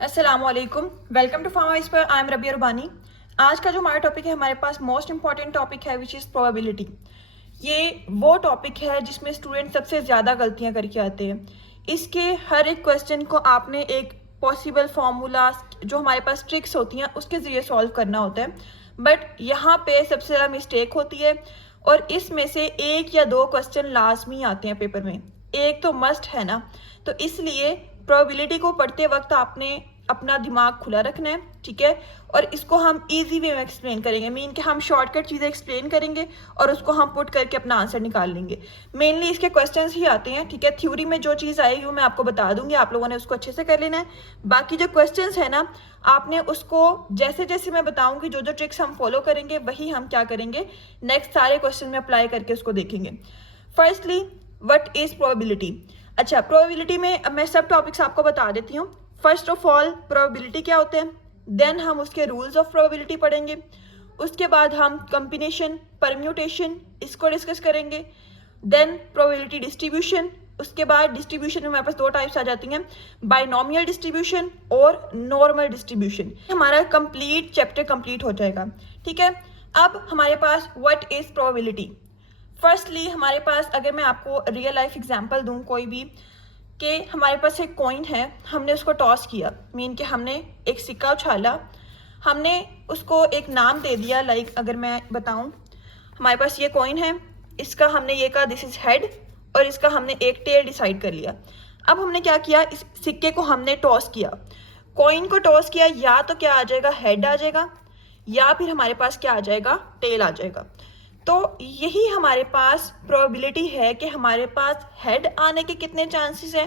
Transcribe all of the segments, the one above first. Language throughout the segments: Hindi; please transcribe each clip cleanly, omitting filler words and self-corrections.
अस्सलामुअलैकुम, वेलकम टू फार्मा पर। I am Rabia Rubani. आज का जो हमारा टॉपिक है, हमारे पास मोस्ट इंपॉर्टेंट टॉपिक है विच इज़ प्रोबेबिलिटी। ये वो टॉपिक है जिसमें स्टूडेंट सबसे ज़्यादा गलतियां करके आते हैं। इसके हर एक क्वेश्चन को आपने एक पॉसिबल फार्मूला जो हमारे पास ट्रिक्स होती हैं उसके ज़रिए सॉल्व करना होता है, बट यहाँ पे सबसे ज़्यादा मिस्टेक होती है और इसमें से एक या दो क्वेश्चन लाजमी आते हैं पेपर में, एक तो मस्ट है ना। तो इसलिए प्रोबेबिलिटी को पढ़ते वक्त आपने अपना दिमाग खुला रखना है, ठीक है। और इसको हम इजी वे में एक्सप्लेन करेंगे, मीन कि हम शॉर्टकट चीज़ें एक्सप्लेन करेंगे और उसको हम पुट करके अपना आंसर निकाल लेंगे। मेनली इसके क्वेश्चंस ही आते हैं, ठीक है। थ्योरी में जो चीज़ आएगी वो मैं आपको बता दूंगी, आप लोगों ने उसको अच्छे से कर लेना है। बाकी जो क्वेश्चंस है ना, आपने उसको जैसे जैसे मैं बताऊंगी, जो जो ट्रिक्स हम फॉलो करेंगे वही हम क्या करेंगे, नेक्स्ट सारे क्वेश्चन में अप्लाई करके उसको देखेंगे। Firstly, what is probability. अच्छा, प्रोबेबिलिटी में अब मैं सब टॉपिक्स आपको बता देती हूँ। फर्स्ट ऑफ ऑल, प्रोबेबिलिटी क्या होते हैं, देन हम उसके रूल्स ऑफ प्रोबेबिलिटी पढ़ेंगे, उसके बाद हम कॉम्बिनेशन, परम्यूटेशन इसको डिस्कस करेंगे, देन प्रोबेबिलिटी डिस्ट्रीब्यूशन। उसके बाद डिस्ट्रीब्यूशन में हमारे पास दो टाइप्स आ जाती हैं, बाइनोमियल डिस्ट्रीब्यूशन और नॉर्मल डिस्ट्रीब्यूशन। हमारा कंप्लीट चैप्टर कंप्लीट हो जाएगा, ठीक है। अब हमारे पास व्हाट इज प्रोबेबिलिटी। फर्स्टली हमारे पास, अगर मैं आपको रियल लाइफ एग्जांपल दूं कोई भी, कि हमारे पास एक कॉइन है, हमने उसको टॉस किया, मीन कि हमने एक सिक्का उछाला, हमने उसको एक नाम दे दिया। लाइक अगर मैं बताऊं, हमारे पास ये कॉइन है, इसका हमने ये कहा दिस इज हेड और इसका हमने एक टेल डिसाइड कर लिया। अब हमने क्या किया, इस सिक्के को हमने टॉस किया, कॉइन को टॉस किया, या तो क्या आ जाएगा, हेड आ जाएगा, या फिर हमारे पास क्या आ जाएगा, टेल आ जाएगा। तो यही हमारे पास प्रोबेबिलिटी है कि हमारे पास हेड आने के कितने चांसेस हैं,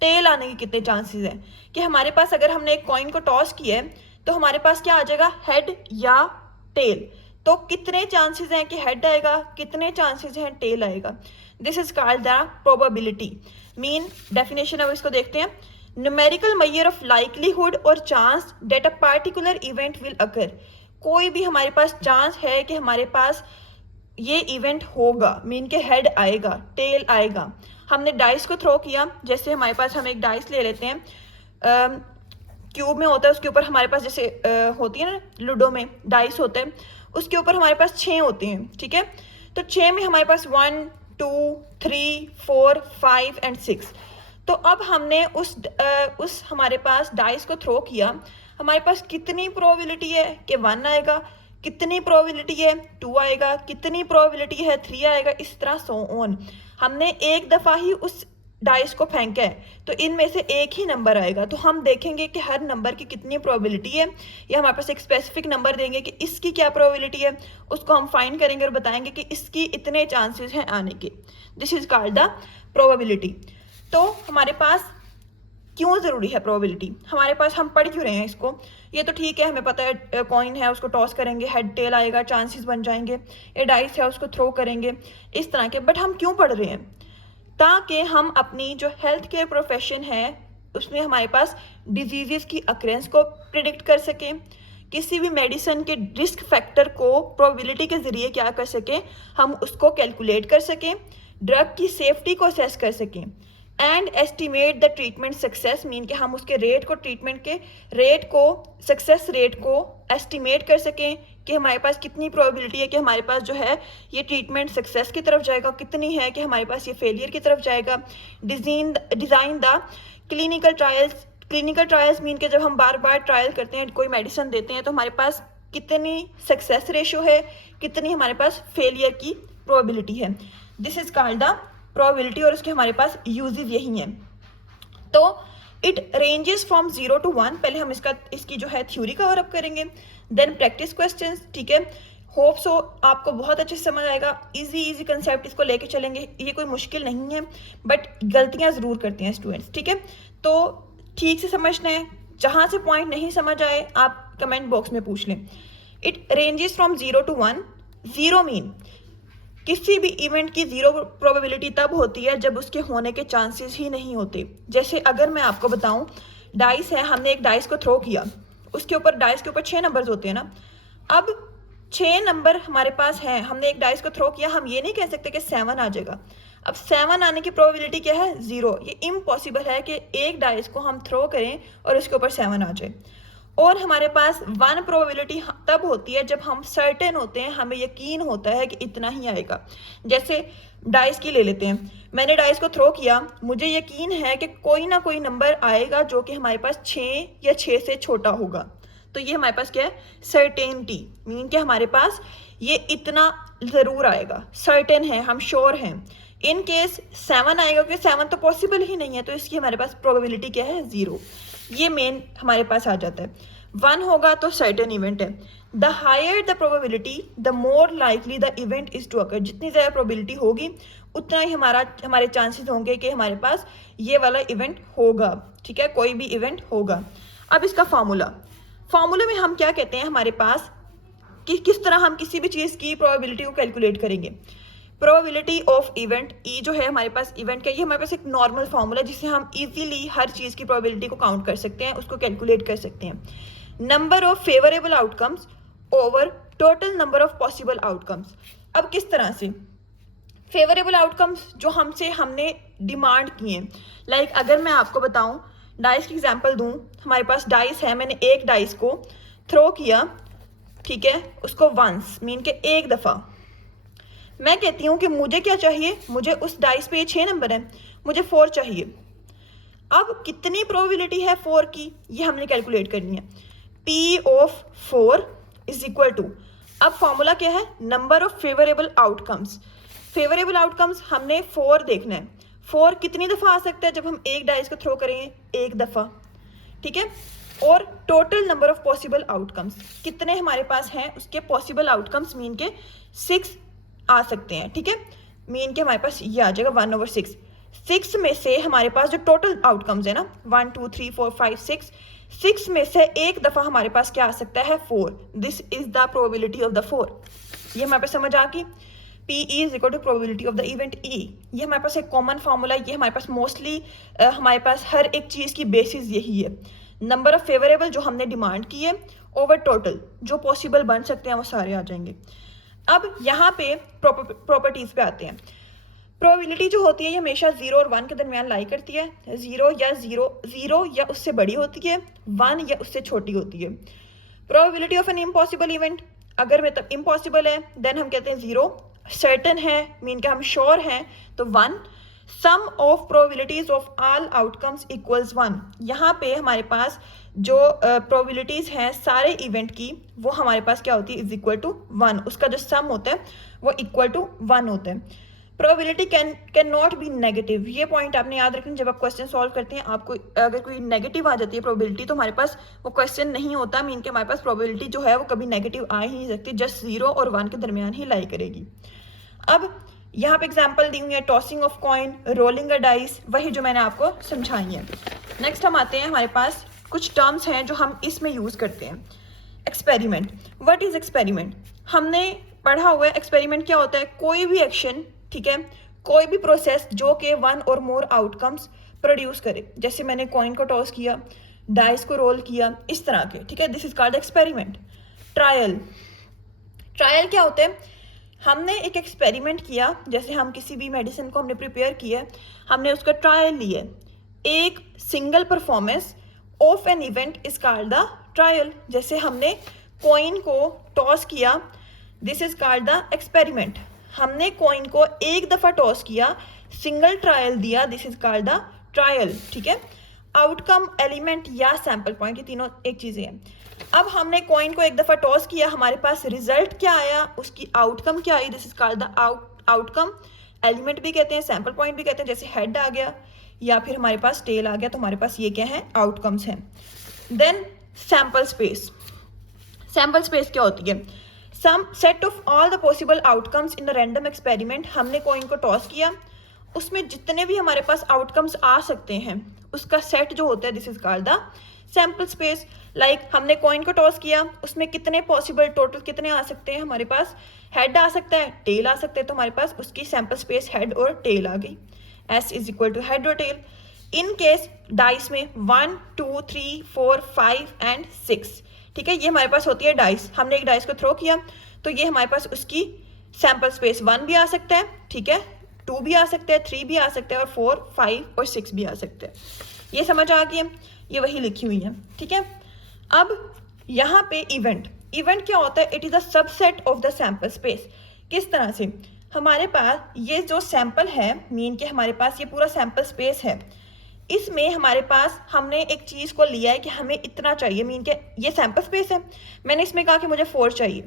टेल आने के कितने चांसेस हैं। कि हमारे पास अगर हमने एक कॉइन को टॉस किया है तो हमारे पास क्या आ जाएगा, हेड या टेल। तो कितने चांसेस हैं कि हेड आएगा, कितने चांसेस हैं टेल आएगा। This is called the probability. Mean definition अब इसको देखते हैं। न्यूमेरिकल मेजर ऑफ लाइकलीहुड और chance that a particular event will occur. कोई भी हमारे पास चांस है कि हमारे पास ये इवेंट होगा, मीन के हेड आएगा, टेल आएगा। हमने डाइस को थ्रो किया, जैसे हमारे पास, हम एक डाइस ले लेते हैं, क्यूब में होता है, उसके ऊपर हमारे पास जैसे होती है ना, लूडो में डाइस होते हैं, उसके ऊपर हमारे पास 6 होते हैं, ठीक है। तो 6 में हमारे पास 1 2 3 4 5 एंड 6। तो अब हमने उस हमारे पास डाइस को थ्रो किया, हमारे पास कितनी प्रोबेबिलिटी है कि 1 आएगा, कितनी प्रोबेबिलिटी है 2 आएगा, कितनी प्रोबेबिलिटी है 3 आएगा, इस तरह सो ऑन। हमने एक दफ़ा ही उस डाइस को फेंका है तो इनमें से एक ही नंबर आएगा। तो हम देखेंगे कि हर नंबर की कितनी प्रोबेबिलिटी है, या हमारे पास एक स्पेसिफिक नंबर देंगे कि इसकी क्या प्रोबेबिलिटी है, उसको हम फाइंड करेंगे और बताएंगे कि इसकी इतने चांसेस हैं आने के। This is called the probability. तो हमारे पास क्यों ज़रूरी है प्रोबेबिलिटी, हमारे पास हम पढ़ क्यों रहे हैं इसको। ये तो ठीक है, हमें पता है कॉइन है, उसको टॉस करेंगे, हेड टेल आएगा, चांसेस बन जाएंगे। ये डाइस है, उसको थ्रो करेंगे, इस तरह के। बट हम क्यों पढ़ रहे हैं, ताकि हम अपनी जो हेल्थ केयर प्रोफेशन है उसमें हमारे पास डिजीज़ की अक्रेंस को प्रिडिक्ट कर सकें, किसी भी मेडिसिन के रिस्क फैक्टर को प्रोबेबिलिटी के ज़रिए क्या कर सकें, हम उसको कैलकुलेट कर सकें, ड्रग की सेफ्टी को असेस कर सकें, and estimate the treatment success. Mean कि हम उसके रेट को, ट्रीटमेंट के रेट को, सक्सेस रेट को एस्टिमेट कर सकें कि हमारे पास कितनी प्रोबेबिलिटी है कि हमारे पास जो है ये ट्रीटमेंट सक्सेस की तरफ जाएगा, कितनी है कि हमारे पास ये फेलियर की तरफ जाएगा। Design the clinical trials. Clinical trials mean कि जब हम बार बार ट्रायल करते हैं, कोई मेडिसिन देते हैं, तो हमारे पास कितनी सक्सेस रेशो है, कितनी हमारे पास फेलियर की प्रोबेबिलिटी है। This is called the probability, और उसके हमारे पास यूजेस यही हैं। तो इट रेंजेस फ्रॉम 0 to 1। पहले हम इसकी जो है थ्योरी कवर अप करेंगे, देन प्रैक्टिस क्वेश्चंस, ठीक है। होप सो आपको बहुत अच्छे से समझ आएगा। इजी कंसेप्ट इसको लेके चलेंगे, ये कोई मुश्किल नहीं है, बट गलतियां ज़रूर करते हैं स्टूडेंट्स, ठीक है। तो ठीक से समझना है, जहाँ से पॉइंट नहीं समझ आए आप कमेंट बॉक्स में पूछ लें। It ranges from 0 to 1। 0 mean किसी भी इवेंट की 0 प्रोबेबिलिटी तब होती है जब उसके होने के चांसेस ही नहीं होते। जैसे अगर मैं आपको बताऊं, डाइस है, हमने एक डाइस को थ्रो किया, उसके ऊपर, डाइस के ऊपर 6 नंबर्स होते हैं ना। अब 6 नंबर हमारे पास हैं, हमने एक डाइस को थ्रो किया, हम ये नहीं कह सकते कि 7 आ जाएगा। अब 7 आने की प्रोबेबिलिटी क्या है? 0। ये इम्पॉसिबल है कि एक डाइस को हम थ्रो करें और उसके ऊपर 7 आ जाए। और हमारे पास 1 प्रोबेबिलिटी तब होती है जब हम सर्टेन होते हैं, हमें यकीन होता है कि इतना ही आएगा। जैसे डाइस की ले लेते हैं, मैंने डाइस को थ्रो किया, मुझे यकीन है कि कोई ना कोई नंबर आएगा जो कि हमारे पास 6 या 6 से छोटा होगा। तो ये हमारे पास क्या है? सर्टेनिटी, मीन कि हमारे पास ये इतना ज़रूर आएगा, सर्टेन है, हम श्योर हैं। इन केस 7 आएगा, क्योंकि 7 तो पॉसिबल ही नहीं है, तो इसकी हमारे पास प्रोबेबिलिटी क्या है? 0। ये मेन हमारे पास आ जाता है। 1 होगा तो सर्टेन इवेंट है। The higher the probability the more likely the event is to occur. जितनी ज़्यादा प्रोबेबिलिटी होगी उतना ही हमारे चांसेस होंगे कि हमारे पास ये वाला इवेंट होगा, ठीक है, कोई भी इवेंट होगा। अब इसका फार्मूले में हम क्या कहते हैं, हमारे पास कि किस तरह हम किसी भी चीज़ की प्रोबेबिलिटी को कैलकुलेट करेंगे। प्रोबेबिलिटी ऑफ इवेंट, ई जो है हमारे पास इवेंट का, ये हमारे पास एक नॉर्मल फार्मूला है जिससे हम इजीली हर चीज़ की प्रोबेबिलिटी को काउंट कर सकते हैं, उसको कैलकुलेट कर सकते हैं। Number of favourable outcomes over total number of possible outcomes. अब किस तरह से फेवरेबल आउटकम्स जो हमने डिमांड किए हैं, लाइक अगर मैं आपको बताऊं, डाइस की एग्जांपल दूं, हमारे पास डाइस है, मैंने एक डाइस को थ्रो किया, ठीक है, उसको वंस मीन के एक दफ़ा। मैं कहती हूँ कि मुझे क्या चाहिए, मुझे उस डाइस पे 6 नंबर है, मुझे 4 चाहिए। अब कितनी प्रोबेबिलिटी है 4 की, ये हमने कैलकुलेट करनी है। P of 4 is equal to, अब फॉर्मूला क्या है? Number of favourable outcomes. Favourable outcomes हमने 4 देखना है। 4 कितनी दफ़ा आ सकता है? जब हम एक डाइस को थ्रो करेंगे, एक दफ़ा, ठीक है। और total number of possible outcomes कितने हमारे पास हैं, उसके पॉसिबल आउटकम्स मीन के 6 आ सकते हैं, ठीक है। मीन के हमारे पास ये आ जाएगा 1/6। 6 में से हमारे पास जो टोटल आउटकम्स है ना, 1 2 3 4 5 6 में से एक दफ़ा हमारे पास क्या आ सकता है? 4। This is the probability of the 4। ये हमारे पास समझ आ गई। P is equal to probability of the event E। ये हमारे पास एक कॉमन फार्मूला है, ये हमारे पास मोस्टली हमारे पास हर एक चीज़ की बेसिस यही है। नंबर ऑफ फेवरेबल जो हमने डिमांड की है ओवर टोटल जो पॉसिबल बन सकते हैं वो सारे आ जाएंगे। अब यहाँ पे प्रॉपर्टीज़ पे आते हैं। प्रोबेबिलिटी जो होती है ये हमेशा 0 और 1 के दरमियान लाई करती है। 0 या उससे बड़ी होती है, 1 या उससे छोटी होती है। Probability of an impossible event, अगर मतलब इम्पॉसिबल है देन हम कहते हैं 0, सर्टेन है मीन के हम श्योर हैं तो 1। Sum of probabilities of all outcomes equals 1। यहाँ पे हमारे पास जो प्रोबेबिलिटीज़ हैं सारे इवेंट की, वो हमारे पास क्या होती है? Is equal to 1। उसका जो सम होता है वो इक्वल टू 1 होता है। Probability can not be negative. ये पॉइंट आपने याद रखना, जब आप क्वेश्चन सॉल्व करते हैं, आपको अगर कोई नेगेटिव आ जाती है प्रोबेबिलिटी तो हमारे पास वो क्वेश्चन नहीं होता, मीन के हमारे पास प्रोबेबिलिटी जो है वो कभी नेगेटिव आ ही नहीं सकती, जस्ट 0 और 1 के दरमियान ही लाई करेगी। अब यहाँ पे एग्जाम्पल दी हुई है tossing of coin, rolling a dice, वही जो मैंने आपको समझाई है। नेक्स्ट हम आते हैं, हमारे पास कुछ टर्म्स हैं जो हम इसमें यूज़ करते हैं। एक्सपेरिमेंट। What is experiment? हमने पढ़ा हुआ है एक्सपेरिमेंट क्या होता है? कोई भी एक्शन, ठीक है, कोई भी प्रोसेस जो कि 1 और मोर आउटकम्स प्रोड्यूस करे। जैसे मैंने कॉइन को टॉस किया, डाइस को रोल किया, इस तरह के, ठीक है, this is called experiment. Trial क्या होता है? हमने एक एक्सपेरिमेंट किया, जैसे हम किसी भी मेडिसिन को हमने प्रिपेयर किया, हमने उसका ट्रायल लिया। एक single performance of an event is called the trial. जैसे हमने कॉइन को टॉस किया, this is called the experiment. हमने कॉइन को एक दफ़ा टॉस किया, सिंगल ट्रायल दिया, this is called the trial, ठीक है। आउटकम, एलिमेंट या सैंपल पॉइंट, ये तीनों एक चीज़ें हैं। अब हमने कॉइन को एक दफ़ा टॉस किया, हमारे पास रिजल्ट क्या आया, उसकी आउटकम क्या आई, this is called the outcome. Element भी कहते हैं, सैंपल पॉइंट भी कहते हैं। जैसे हेड आ गया या फिर हमारे पास टेल आ गया, तो हमारे पास ये क्या है? आउटकम्स हैं। Then sample space. Sample space क्या होती है? Some set of all the possible outcomes in a random experiment. हमने कॉइन को टॉस किया, उसमें जितने भी हमारे पास आउटकम्स आ सकते हैं उसका सेट जो होता है, this is called the sample space. Like हमने कॉइन को टॉस किया, उसमें कितने पॉसिबल टोटल कितने आ सकते हैं? हमारे पास हेड आ सकता है, टेल आ सकते हैं, तो हमारे पास उसकी सैंपल स्पेस हेड और टेल आ गई। S is equal to head और टेल। इन केस डाइस में 1 2 3 4 5 एंड 6, ठीक है, ये हमारे पास होती है डाइस। हमने एक डाइस को थ्रो किया तो ये हमारे पास उसकी सैंपल स्पेस 1 भी आ सकता है, ठीक है, 2 भी आ सकते हैं, 3 भी आ सकते हैं और 4, 5 और 6 भी आ सकते हैं। ये समझ आ गई, ये वही लिखी हुई है, ठीक है। अब यहाँ पे इवेंट क्या होता है? It is the subset of the sample space. किस तरह से? हमारे पास ये जो सैंपल है, मीन के हमारे पास ये पूरा सैंपल स्पेस है, इसमें हमारे पास हमने एक चीज़ को लिया है कि हमें इतना चाहिए, मीन के ये सैंपल स्पेस है, मैंने इसमें कहा कि मुझे 4 चाहिए,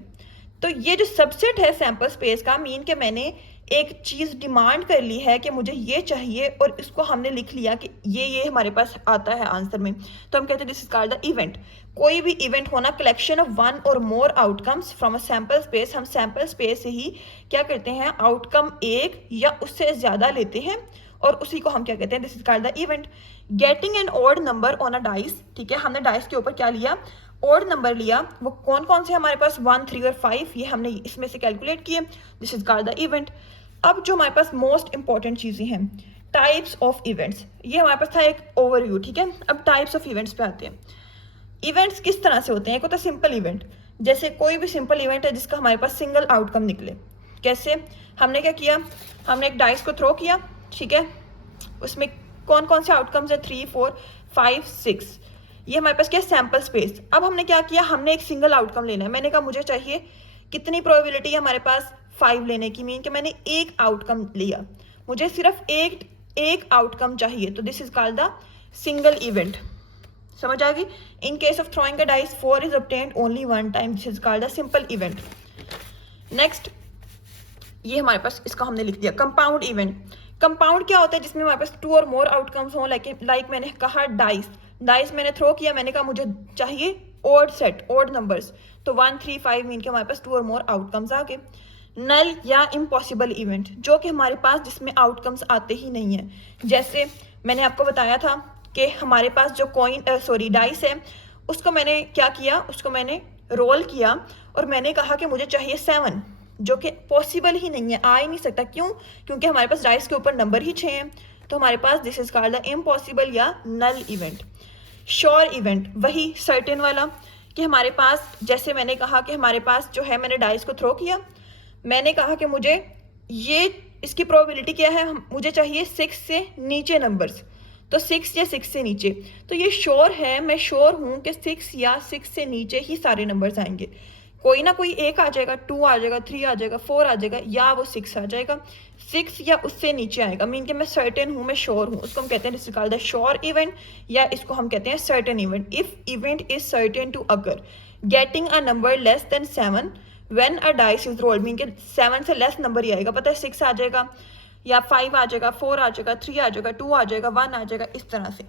तो ये जो सबसेट है सैंपल स्पेस का, मीन के मैंने एक चीज़ डिमांड कर ली है कि मुझे ये चाहिए और इसको हमने लिख लिया कि ये हमारे पास आता है आंसर में, तो हम कहते हैं this is called the event. कोई भी इवेंट होना collection of one or more outcomes from a sample space. हम सैंपल स्पेस से ही क्या करते हैं, आउटकम एक या उससे ज़्यादा लेते हैं और उसी को हम क्या कहते हैं, this is called the event. Getting an odd number on a dice, ठीक है, हमने डाइस के ऊपर क्या लिया, ऑड नंबर लिया। वो कौन कौन से हमारे पास 1, 3 और 5, ये हमने इसमें से कैलकुलेट किए, this is called the event. अब जो हमारे पास मोस्ट इंपॉर्टेंट चीज़ें हैं, टाइप्स ऑफ इवेंट्स, ये हमारे पास था एक ओवरव्यू, ठीक है। अब टाइप्स ऑफ इवेंट्स पे आते हैं। इवेंट्स किस तरह से होते हैं? एक होता है सिंपल इवेंट, जैसे कोई भी सिंपल इवेंट है जिसका हमारे पास सिंगल आउटकम निकले। कैसे? हमने क्या किया, हमने एक डाइस को थ्रो किया, ठीक है, उसमें कौन कौन से आउटकम्स है, 3, 4, 5, 6, ये हमारे पास क्या है, सैंपल स्पेस। अब हमने क्या किया, हमने एक सिंगल आउटकम लेना है। मैंने कहा मुझे चाहिए कितनी प्रोबेबिलिटी है हमारे पास, 5 लेने की, मीन कि मैंने एक आउटकम लिया, मुझे सिर्फ एक आउटकम चाहिए, तो this is called the single event. समझ आ गई? इन case of throwing a dice 4 is obtained only 1 time, this is called the simple event. Next, ये हमारे पास इसका हमने लिख दिया कंपाउंड इवेंट। कंपाउंड क्या होता है? जिसमें हमारे पास 2 और मोर आउटकम्स हों, लाइक मैंने कहा डाइस मैंने थ्रो किया, मैंने कहा मुझे चाहिए ओड सेट, ओड नंबर्स, तो 1, 3, 5 मीन के हमारे पास 2 और मोर आउटकम्स आ गए। नल या इम्पॉसिबल इवेंट, जो कि हमारे पास जिसमें आउटकम्स आते ही नहीं है, जैसे मैंने आपको बताया था कि हमारे पास जो डाइस है, उसको मैंने क्या किया, उसको मैंने रोल किया और मैंने कहा कि मुझे चाहिए 7, जो कि पॉसिबल ही नहीं है, आ ही नहीं सकता। क्यों? क्योंकि हमारे पास डाइस के ऊपर नंबर ही 6 हैं, तो हमारे पास this is called the impossible या नल इवेंट। श्योर इवेंट, वही सर्टेन वाला, कि हमारे पास जैसे मैंने कहा कि हमारे पास जो है, मैंने डाइस को थ्रो किया, मैंने कहा कि मुझे ये इसकी प्रोबेबिलिटी क्या है, मुझे चाहिए 6 से नीचे नंबर्स, तो 6 या 6 से नीचे, तो ये श्योर है, मैं श्योर हूँ कि 6 या 6 से नीचे ही सारे नंबर्स आएंगे। कोई ना कोई एक आ जाएगा, 2 आ जाएगा, 3 आ जाएगा, 4 आ जाएगा, या वो 6 आ जाएगा, 6 या उससे नीचे आएगा, मीन कि मैं सर्टेन हूँ, मैं श्योर हूँ, उसको हम कहते हैं this is called the sure event, या इसको हम कहते हैं certain event. If event is certain to occur getting a number less than 7 when a dice is rolled, mean के 7 से लेस नंबर ही आएगा, पता है 6 आ जाएगा या 5 आ जाएगा, 4 आ जाएगा, 3 आ जाएगा, 2 आ जाएगा, 1 आ जाएगा, इस तरह से।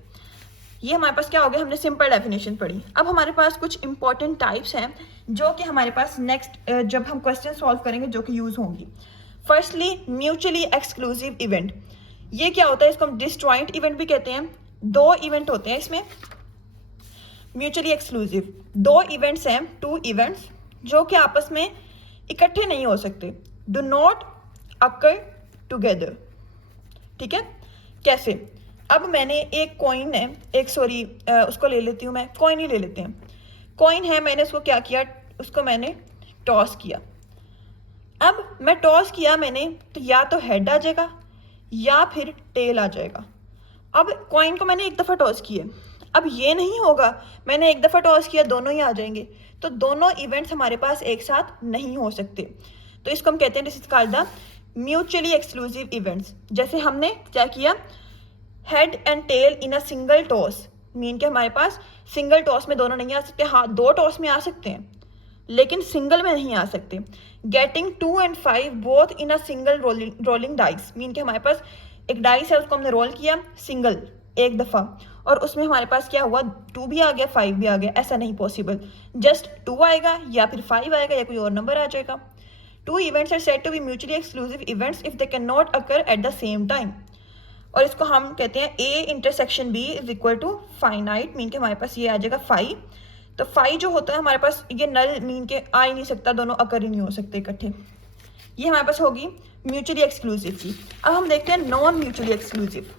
ये हमारे पास क्या हो गया, हमने सिंपल डेफिनेशन पढ़ी। अब हमारे पास कुछ इंपॉर्टेंट टाइप्स हैं जो कि हमारे पास नेक्स्ट जब हम क्वेश्चन सॉल्व करेंगे जो कि यूज होंगी। Firstly, mutually exclusive event. ये क्या होता है? इसको हम डिस्जॉइंट इवेंट भी कहते हैं। 2 इवेंट होते हैं इसमें, म्यूचुअली एक्सक्लूसिव 2 इवेंट्स हैं, 2 इवेंट्स जो कि आपस में इकट्ठे नहीं हो सकते, डू नॉट अकर टुगेदर, ठीक है। कैसे? अब मैंने एक कॉइन है, उसको ले लेती हूँ मैं, कॉइन ही ले लेते हैं। कॉइन है, मैंने उसको क्या किया, उसको मैंने टॉस किया। अब मैं टॉस किया मैंने, तो या तो हेड आ जाएगा या फिर टेल आ जाएगा। अब कॉइन को मैंने एक दफ़ा टॉस किया, अब ये नहीं होगा मैंने एक दफ़ा टॉस किया दोनों ही आ जाएंगे, तो दोनों इवेंट्स हमारे पास एक साथ नहीं हो सकते, तो इसको हम कहते हैं this is called the mutually exclusive events. जैसे हमने क्या किया, head and tail in a single toss, mean के हमारे पास सिंगल टॉस में दोनों नहीं आ सकते, हाँ 2 टॉस में आ सकते हैं लेकिन सिंगल में नहीं आ सकते। Getting 2 and 5 both in a single rolling dice, mean के हमारे पास एक डाइस है, उसको हमने रोल किया सिंगल एक दफ़ा, और उसमें हमारे पास क्या हुआ, 2 भी आ गया, 5 भी आ गया, ऐसा नहीं पॉसिबल। जस्ट 2 आएगा या फिर 5 आएगा या कोई और नंबर आ जाएगा। 2 events are said to be mutually exclusive events if they can not occur at the same time, और इसको हम कहते हैं A intersection B is equal to finite, mean के हमारे पास ये आ जाएगा 5। तो 5 जो होता है हमारे पास, ये नल मीन के आ ही नहीं सकता, दोनों अकर ही नहीं हो सकते इकट्ठे। ये हमारे पास होगी म्यूचुअली एक्सक्लूसिव की। अब हम देखते हैं non mutually exclusive.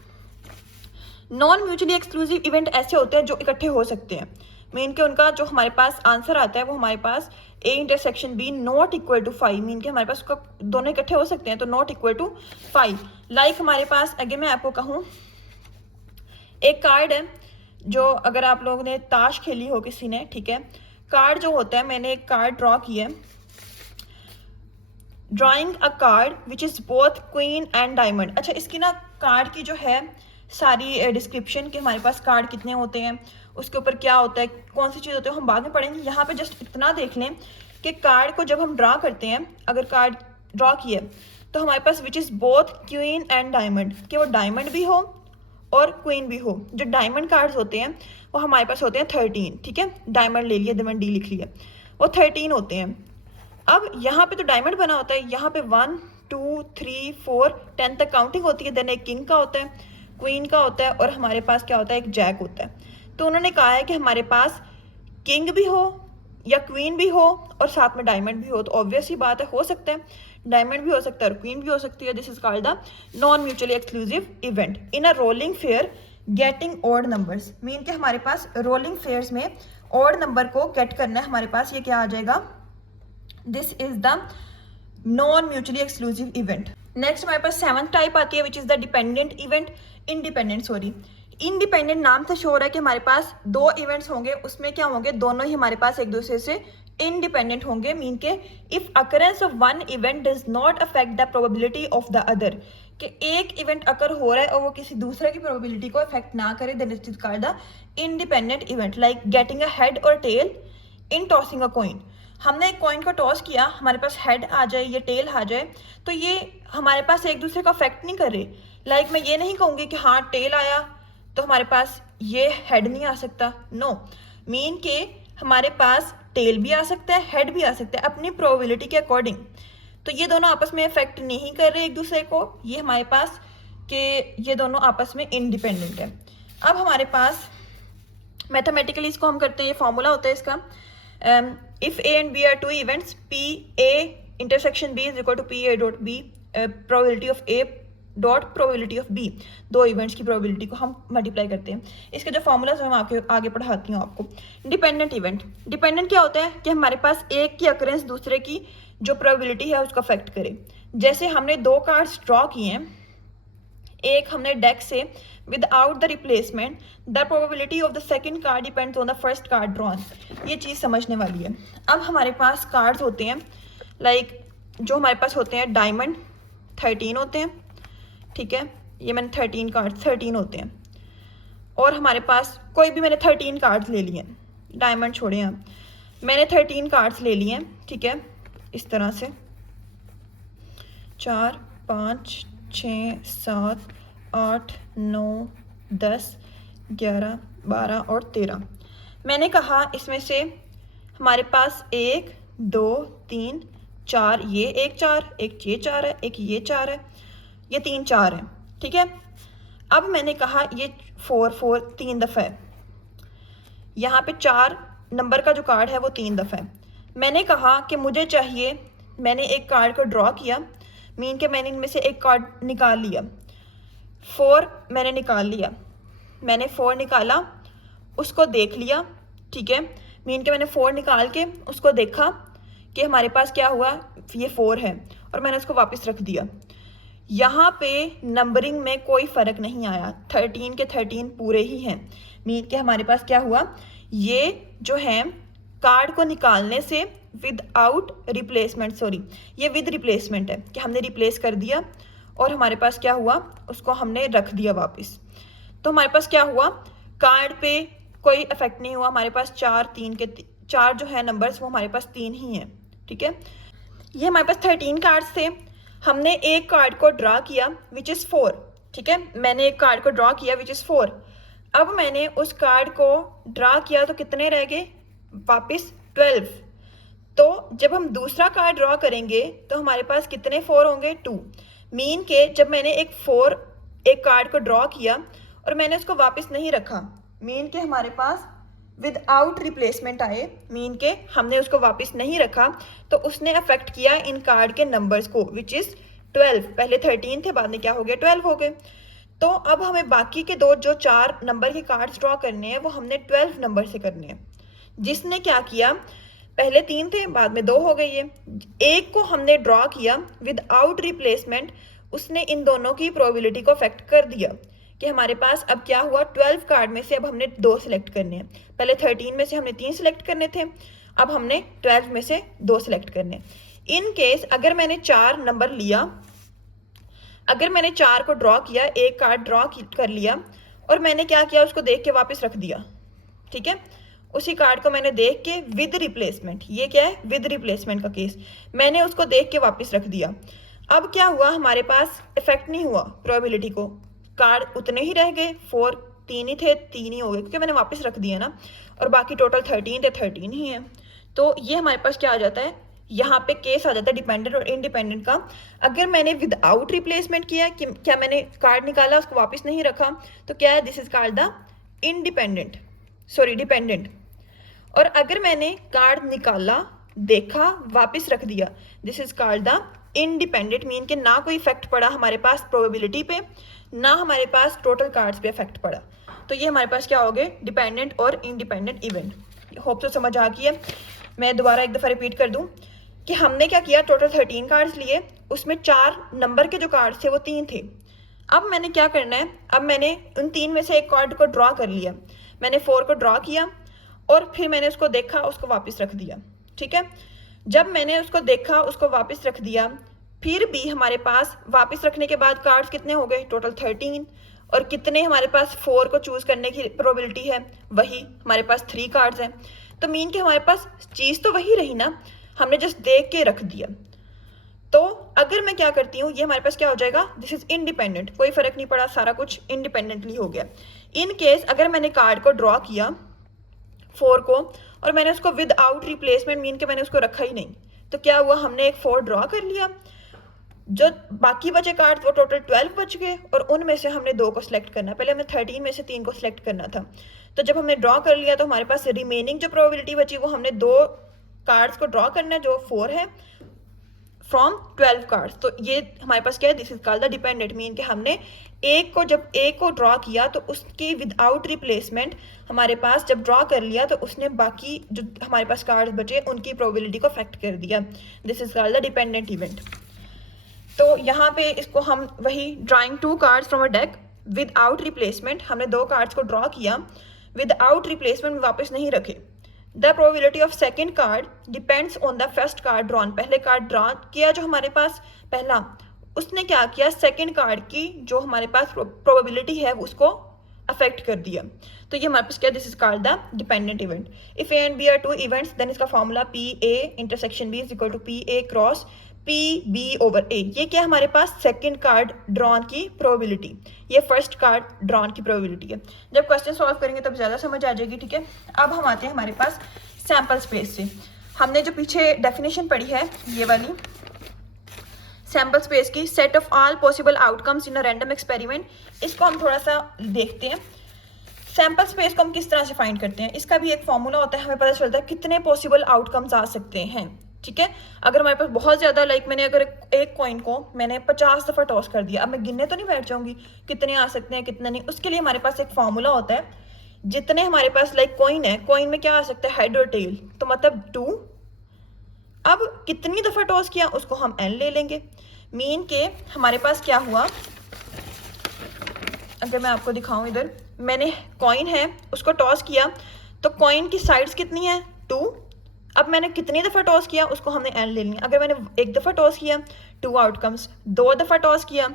Non mutually exclusive event ऐसे होते हैं जो इकट्ठे हो सकते हैं, मीन के उनका जो हमारे पास आंसर आता है वो हमारे पास A intersection B not equal to 5, mean के हमारे पास उसका दोनों इकट्ठे हो सकते हैं, तो नॉट इक्वल टू 5। लाइक हमारे पास अगर मैं आपको कहूँ एक कार्ड है, जो अगर आप लोगों ने ताश खेली हो किसी ने, ठीक है, कार्ड जो होता है, मैंने एक कार्ड ड्रॉ किया है, drawing a card which is both queen and diamond. अच्छा, इसकी ना कार्ड की जो है सारी डिस्क्रिप्शन कि हमारे पास कार्ड कितने होते हैं, उसके ऊपर क्या होता है, कौन सी चीज़ होती है, हम बाद में पढ़ेंगे। यहाँ पे जस्ट इतना देख लें कि कार्ड को जब हम ड्रा करते हैं, अगर कार्ड ड्रॉ किया तो हमारे पास which is both queen and diamond, कि वो डायमंड भी हो और क्वीन भी हो। जो डायमंड कार्ड्स होते हैं वो हमारे पास होते हैं 13, ठीक है, डायमंड ले लिया, डायमंड डी लिख लिया, वो 13 होते हैं। अब यहाँ पे तो डायमंड बना होता है, यहाँ पे 1 2 3 4 10 तक काउंटिंग होती है। देन एक किंग का होता है, क्वीन का होता है, और हमारे पास क्या होता है, एक जैक होता है। तो उन्होंने कहा है कि हमारे पास किंग भी हो या क्वीन भी हो और साथ में डायमंड भी हो। तो ऑब्वियस ही बात है, हो सकता है डायमंड भी हो सकता है और क्वीन भी हो सकती है। This is called the non mutually exclusive event in a rolling fair getting odd numbers. Mean के हमारे पास रोलिंग फेयर्स में ऑड नंबर को गेट करना है, हमारे पास ये क्या आ जाएगा, this is the non mutually exclusive event. Next हमारे पास 7th टाइप आती है which is the dependent event, independent नाम से शो हो रहा है कि हमारे पास दो इवेंट्स होंगे, उसमें क्या होंगे, दोनों ही हमारे पास एक दूसरे से इंडिपेंडेंट होंगे। मीन के if occurrence of one event does not affect the probability of the other, कि एक इवेंट अकर हो रहा है और वो किसी दूसरे की प्रोबेबिलिटी को अफेक्ट ना करे, then it is called the independent event. Like getting a head और tail in tossing a coin. हमने एक कॉइन को टॉस किया, हमारे पास हेड आ जाए या टेल आ जाए, तो ये हमारे पास एक दूसरे को अफेक्ट नहीं कर रहे। लाइक मैं ये नहीं कहूँगी कि हाँ टेल आया तो हमारे पास ये हेड नहीं आ सकता, नो, मीन के हमारे पास टेल भी आ सकता है, हेड भी आ सकता है अपनी प्रोबेबिलिटी के अकॉर्डिंग। तो ये दोनों आपस में अफेक्ट नहीं कर रहे एक दूसरे को, ये हमारे पास कि ये दोनों आपस में इंडिपेंडेंट है। अब हमारे पास मैथमेटिकली इसको हम करते हैं, ये फॉर्मूला होता है इसका, if A and B are two events, P A intersection B is equal to P A dot B, probability of A dot probability of B, दो इवेंट्स की प्रोबेबिलिटी को हम मल्टीप्लाई करते हैं। इसके जो फॉर्मूलाज मैं आपके आगे पढ़ाती हूँ आपको। डिपेंडेंट इवेंट, डिपेंडेंट क्या होता है कि हमारे पास एक की अकरेंस दूसरे की जो प्रोबेबिलिटी है उसको अफेक्ट करे। जैसे हमने दो कार्ड्स ड्रॉ किए हैं, एक हमने डेक से without the replacement, the probability of the second card depends on the first card drawn. ये चीज़ समझने वाली है। अब हमारे पास कार्ड्स होते हैं, लाइक जो हमारे पास होते हैं डायमंड 13 होते हैं, ठीक है, ये मैंने 13 कार्ड 13 होते हैं, और हमारे पास कोई भी मैंने 13 कार्ड्स ले लिए, डायमंड छोड़े हैं, मैंने 13 कार्ड्स ले लिए, ठीक है, इस तरह से 4 5 6 7 8 9 10 11 12 और 13। मैंने कहा इसमें से हमारे पास 1 2 3 4, ये एक 4, एक ये 4 है, एक ये 4 है, ये 3 4 है, ठीक है। अब मैंने कहा ये 4 4 3 दफ़ा है, यहाँ पे 4 नंबर का जो कार्ड है वो 3 दफ़ा है। मैंने कहा कि मुझे चाहिए, मैंने एक कार्ड को ड्रॉ किया, मीन के मैंने इनमें से एक कार्ड निकाल लिया, 4 मैंने निकाल लिया, मैंने 4 निकाला, उसको देख लिया, ठीक है, मीन के मैंने 4 निकाल के उसको देखा कि हमारे पास क्या हुआ, ये 4 है, और मैंने उसको वापस रख दिया। यहाँ पे नंबरिंग में कोई फ़र्क नहीं आया, 13 के 13 पूरे ही हैं। मीन के हमारे पास क्या हुआ, ये जो है कार्ड को निकालने से विदाउट रिप्लेसमेंट, सॉरी ये विद रिप्लेसमेंट है कि हमने रिप्लेस कर दिया और हमारे पास क्या हुआ, उसको हमने रख दिया वापस। तो हमारे पास क्या हुआ, कार्ड पे कोई इफेक्ट नहीं हुआ, हमारे पास 4 3 के 4 जो है नंबर्स वो हमारे पास 3 ही हैं, ठीक है। ये हमारे पास 13 कार्ड्स थे, हमने एक कार्ड को ड्रा किया विच इज़ 4, ठीक है, मैंने एक कार्ड को ड्रा किया विच इज़ 4। अब मैंने उस कार्ड को ड्रा किया तो कितने रह गए, वापस 12। तो जब हम दूसरा कार्ड ड्रॉ करेंगे तो हमारे पास कितने 4 होंगे, 2। मीन के जब मैंने एक कार्ड को ड्रॉ किया और मैंने उसको वापस नहीं रखा, मीन के हमारे पास विदाउट रिप्लेसमेंट आए, मीन के हमने उसको वापस नहीं रखा, तो उसने अफेक्ट किया इन कार्ड के नंबर्स को विच इज़ 12। पहले 13 थे, बाद में क्या हो गया, 12 हो गए। तो अब हमें बाकी के दो जो 4 नंबर के कार्ड्स ड्रॉ करने हैं वो हमने 12 नंबर से करने हैं। जिसने क्या किया, पहले 3 थे, बाद में 2 हो गए, ये एक को हमने ड्रॉ किया विदाउट रिप्लेसमेंट, उसने इन दोनों की प्रोबेबिलिटी को अफेक्ट कर दिया कि हमारे पास अब क्या हुआ, 12 कार्ड में से अब हमने 2 सिलेक्ट करने हैं। पहले 13 में से हमने 3 सिलेक्ट करने थे, अब हमने 12 में से 2 सिलेक्ट करने। इन केस अगर मैंने 4 नंबर लिया, अगर मैंने 4 को ड्रॉ किया, एक कार्ड ड्रॉ कर लिया और मैंने क्या किया, उसको देख के वापस रख दिया, ठीक है, उसी कार्ड को मैंने देख के विद रिप्लेसमेंट, ये क्या है, विद रिप्लेसमेंट का केस, मैंने उसको देख के वापस रख दिया। अब क्या हुआ, हमारे पास इफेक्ट नहीं हुआ प्रोबेबिलिटी को, कार्ड उतने ही रह गए, 4 3 ही थे, 3 ही हो गए क्योंकि मैंने वापस रख दिया ना, और बाकी टोटल 13 थे, 13 ही है। तो ये हमारे पास क्या आ जाता है, यहाँ पे केस आ जाता है डिपेंडेंट और इंडिपेंडेंट का। अगर मैंने विदाउट रिप्लेसमेंट किया, कि क्या मैंने कार्ड निकाला उसको वापस नहीं रखा, तो क्या है, this is called the independent, sorry dependent. और अगर मैंने कार्ड निकाला, देखा, वापस रख दिया, this is called the independent, mean के ना कोई इफेक्ट पड़ा हमारे पास प्रोबेबिलिटी पे, ना हमारे पास टोटल कार्ड्स पे इफेक्ट पड़ा। तो ये हमारे पास क्या हो गए, डिपेंडेंट और इंडिपेंडेंट इवेंट। होप तो समझ आ गई है। मैं दोबारा एक दफ़ा रिपीट कर दूं कि हमने क्या किया, टोटल 13 कार्ड्स लिए, उसमें 4 नंबर के जो कार्ड्स थे वो 3 थे। अब मैंने क्या करना है, अब मैंने उन 3 में से एक कार्ड को ड्रॉ कर लिया, मैंने 4 को ड्रॉ किया और फिर मैंने उसको देखा, उसको वापस रख दिया, ठीक है। जब मैंने उसको देखा, उसको वापस रख दिया, फिर भी हमारे पास वापस रखने के बाद कार्ड्स कितने हो गए, टोटल 13, और कितने हमारे पास 4 को चूज करने की प्रोबेबिलिटी है, वही हमारे पास 3 कार्ड्स हैं। तो मीन कि हमारे पास चीज़ तो वही रही ना, हमने जस्ट देख के रख दिया। तो अगर मैं क्या करती हूँ, ये हमारे पास क्या हो जाएगा, दिस इज इंडिपेंडेंट, कोई फर्क नहीं पड़ा, सारा कुछ इंडिपेंडेंटली हो गया। इन केस अगर मैंने कार्ड को ड्रॉ किया 4 को और मैंने उसको विदाउट रिप्लेसमेंट, मीन के मैंने उसको रखा ही नहीं, तो क्या हुआ, हमने एक 4 ड्रॉ कर लिया, जो बाकी बचे कार्ड वो टोटल 12 बच गए, और उनमें से हमने 2 को सिलेक्ट करना, पहले हमें 13 में से 3 को सिलेक्ट करना था। तो जब हमने ड्रॉ कर लिया तो हमारे पास रिमेनिंग जो प्रोबेबिलिटी बची वो हमने 2 कार्ड्स को ड्रॉ करना है, जो 4 है, फ्रॉम 12 कार्ड्स। तो ये हमारे पास क्या है, this is called the dependent, mean कि हमने जब एक को ड्रॉ किया तो उसकी विदाउट रिप्लेसमेंट हमारे पास जब ड्रॉ कर लिया तो उसने बाकी जो हमारे पास कार्ड्स बचे उनकी प्रोबेबिलिटी को अफेक्ट कर दिया, this is called the dependent event. तो यहाँ पे इसको हम वही drawing 2 cards from a deck without replacement, हमने 2 कार्ड्स को ड्रॉ किया, विदाउट रिप्लेसमेंट वापस नहीं रखे। The probability of second card depends on the first card drawn, पहले कार्ड ड्रॉ किया जो हमारे पास पहला, उसने क्या किया, सेकेंड कार्ड की जो हमारे पास प्रोबेबिलिटी है उसको अफेक्ट कर दिया। तो ये हमारे पास क्या, this is called the dependent event. If A and B are 2 events then इसका formula P A intersection B is equal to P A cross P B over A. ये क्या हमारे पास सेकंड कार्ड ड्रॉन की प्रोबेबिलिटी, ये फर्स्ट कार्ड ड्रॉन की प्रोबेबिलिटी है। जब क्वेश्चन सॉल्व करेंगे तब ज़्यादा समझ आ जाएगी, ठीक है। अब हम आते हैं हमारे पास सैम्पल स्पेस से। हमने जो पीछे डेफिनेशन पढ़ी है ये वाली सैम्पल स्पेस की, set of all possible outcomes in a random experiment, इसको हम थोड़ा सा देखते हैं। सैम्पल स्पेस को हम किस तरह से फाइंड करते हैं, इसका भी एक फॉर्मूला होता है, हमें पता चलता है कितने पॉसिबल आउटकम्स आ सकते हैं, ठीक है। अगर हमारे पास बहुत ज़्यादा, लाइक मैंने अगर एक कॉइन को मैंने 50 दफ़ा टॉस कर दिया, अब मैं गिनने तो नहीं बैठ जाऊंगी कितने आ सकते हैं कितने नहीं, उसके लिए हमारे पास एक फॉर्मूला होता है, जितने हमारे पास लाइक कॉइन है, कॉइन में क्या आ सकता है, हेड और टेल, तो मतलब 2। अब कितनी दफ़ा टॉस किया उसको हम n ले लेंगे, मीन के हमारे पास क्या हुआ, अगर मैं आपको दिखाऊं, इधर मैंने कॉइन है उसको टॉस किया, तो कॉइन की साइड्स कितनी है, 2। अब मैंने कितनी दफ़ा टॉस किया उसको हमने n ले लिया। अगर मैंने एक दफ़ा टॉस किया 2 आउटकम्स, 2 दफ़ा टॉस किया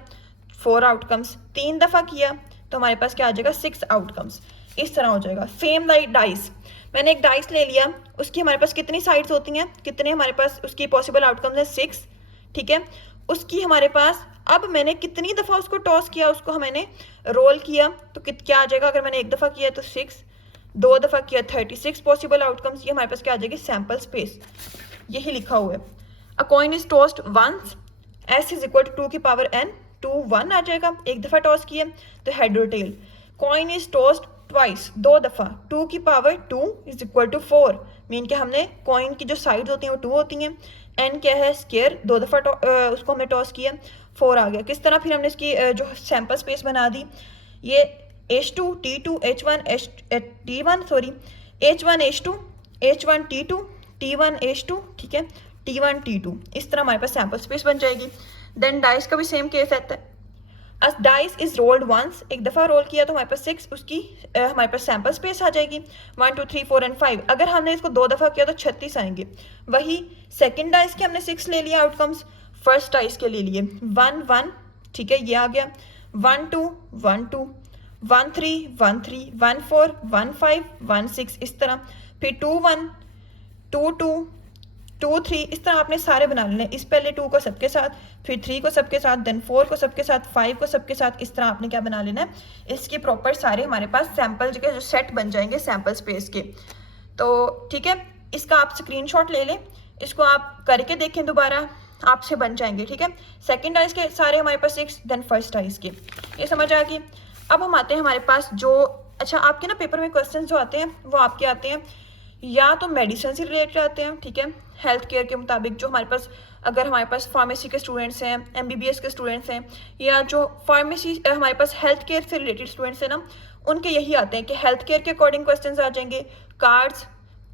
4 आउटकम्स, 3 दफ़ा किया तो हमारे पास क्या आ जाएगा, 6 आउटकम्स। इस तरह हो जाएगा। सेम लाइक डाइस, मैंने एक डाइस ले लिया, उसकी हमारे पास कितनी साइड्स होती हैं, कितने हमारे पास उसकी पॉसिबल आउटकम्स हैं, 6, ठीक है। उसकी हमारे पास, अब मैंने कितनी दफ़ा उसको टॉस किया, उसको मैंने रोल किया, तो क्या आ जाएगा, अगर मैंने एक दफ़ा किया तो 6, 2 दफ़ा किया 36 पॉसिबल आउटकम्स। ये हमारे पास क्या आ जाएगी, सैम्पल स्पेस, यही लिखा हुआ है। A coin is tossed once, S is equal to 2 की पावर n, 2 1 आ जाएगा, एक दफ़ा टॉस किया तो हेड और tail. Coin is tossed twice, 2 दफ़ा, 2 की power 2 is equal to 4, mean के हमने कॉइन की जो साइड्स होती हैं वो 2 होती हैं, n क्या है, स्केयर, 2 दफ़ा उसको हमने टॉस किया, 4 आ गया। किस तरह फिर हमने इसकी जो सैम्पल स्पेस बना दी, ये H2 T2 H1 T1 sorry H1 H2 H1 T2 T1 H2, ठीक है, T1 T2, इस तरह हमारे पास सैम्पल स्पेस बन जाएगी। देन डाइस का भी सेम केस रहता है, as dice is rolled once, एक दफ़ा रोल किया तो हमारे पास 6 उसकी हमारे पास सैम्पल स्पेस आ जाएगी 1 2 3 4 एंड 5। अगर हमने इसको 2 दफ़ा किया तो 36 आएंगे। वही सेकंड डाइस के हमने 6 ले लिया आउटकम्स, फर्स्ट डाइस के ले लिए 1 1, ठीक है ये आ गया 1 2 1 2 1 3 1 3 1 4 1 5 1 6 इस तरह, फिर 2 1 2 2 2 3 इस तरह आपने सारे बना लेने। इस पहले 2 को सबके साथ, फिर 3 को सबके साथ, देन 4 को सबके साथ, 5 को सबके साथ, इस तरह आपने क्या बना लेना है, इसके प्रॉपर सारे हमारे पास सैम्पल के जो सेट बन जाएंगे सैम्पल स्पेस के। तो ठीक है, इसका आप स्क्रीनशॉट ले लें, इसको आप करके देखें दोबारा, आपसे बन जाएंगे। ठीक है, सेकेंड डाइस के सारे हमारे पास 6, देन फर्स्ट डाइस के, ये समझ आ गई। अब हम आते हैं हमारे पास जो अच्छा आपके ना पेपर में क्वेश्चन जो आते हैं वो आपके आते हैं या तो मेडिसिन से रिलेटेड आते हैं, ठीक है, हेल्थ केयर के मुताबिक जो हमारे पास, अगर हमारे पास फार्मेसी के स्टूडेंट्स हैं, एमबीबीएस के स्टूडेंट्स हैं, या जो फार्मेसी हमारे पास हेल्थ केयर से रिलेटेड स्टूडेंट्स हैं ना, उनके यही आते हैं कि हेल्थ केयर के अकॉर्डिंग क्वेश्चंस आ जाएंगे, कार्ड्स,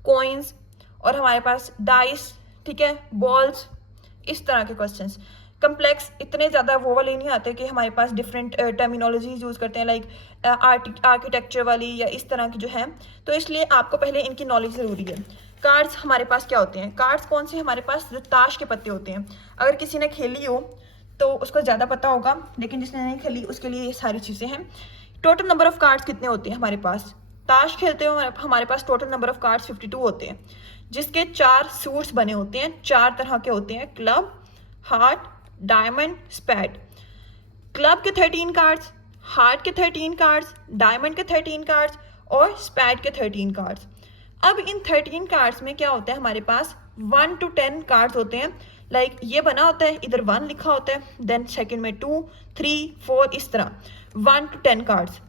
कॉइन्स और हमारे पास डाइस, ठीक है, बॉल्स, इस तरह के क्वेश्चंस। कम्प्लेक्स इतने ज़्यादा वो वाले नहीं आते कि हमारे पास डिफरेंट टर्मिनोलॉजीज यूज़ करते हैं, लाइक आर्किटेक्चर वाली या इस तरह की जो है, तो इसलिए आपको पहले इनकी नॉलेज ज़रूरी है। कार्ड्स हमारे पास क्या होते हैं, कार्ड्स कौन से हमारे पास, जो ताश के पत्ते होते हैं। अगर किसी ने खेली हो तो उसको ज़्यादा पता होगा, लेकिन जिसने नहीं खेली उसके लिए ये सारी चीज़ें हैं। टोटल नंबर ऑफ़ कार्ड्स कितने होते हैं हमारे पास, ताश खेलते हुए हमारे पास टोटल नंबर ऑफ़ कार्ड्स 52 होते हैं, जिसके 4 सूट्स बने होते हैं, 4 तरह के होते हैं, क्लब, हार्ट, डायमंड, स्पैड। क्लब के 13 कार्ड्स, हार्ट के 13 कार्ड्स, डायमंड के 13 कार्ड्स और स्पैड के 13 कार्ड्स। अब इन 13 कार्ड्स में क्या होता है, हमारे पास 1 to 10 कार्ड्स होते हैं, लाइक ये बना होता है, इधर 1 लिखा होता है, देन सेकंड में 2 3 4 इस तरह 1 to 10 कार्ड्स।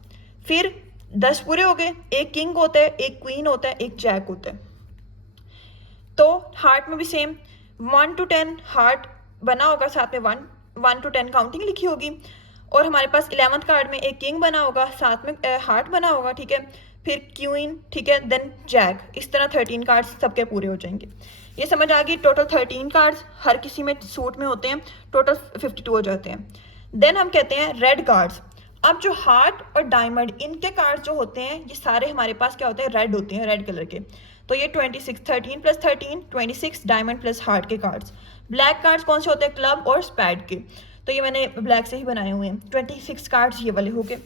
फिर 10 पूरे हो गए, एक किंग होता है, एक क्वीन होता है, एक जैक होता है। तो हार्ट में भी सेम 1 to 10 हार्ट बना होगा, साथ में 1 to 10 काउंटिंग लिखी होगी, और हमारे पास 11th कार्ड में एक किंग बना होगा, साथ में हार्ट बना होगा, ठीक है, फिर क्वीन, ठीक है, देन जैक, इस तरह 13 कार्ड्स सबके पूरे हो जाएंगे। ये समझ आ गई, टोटल 13 कार्ड्स हर किसी में सूट में होते हैं, टोटल 52 हो जाते हैं। देन हम कहते हैं रेड कार्ड्स। अब जो हार्ट और डायमंड इनके कार्ड्स जो होते हैं ये सारे हमारे पास क्या होते हैं, रेड होते हैं, रेड कलर के। तो ये 26 13 + 13 26 डायमंड प्लस हार्ट के कार्ड्स। ब्लैक कार्ड्स कौन से होते हैं, क्लब और स्पैड के, तो ये मैंने ब्लैक से ही बनाए हुए हैं। 26 कार्ड्स ये वाले हो गए।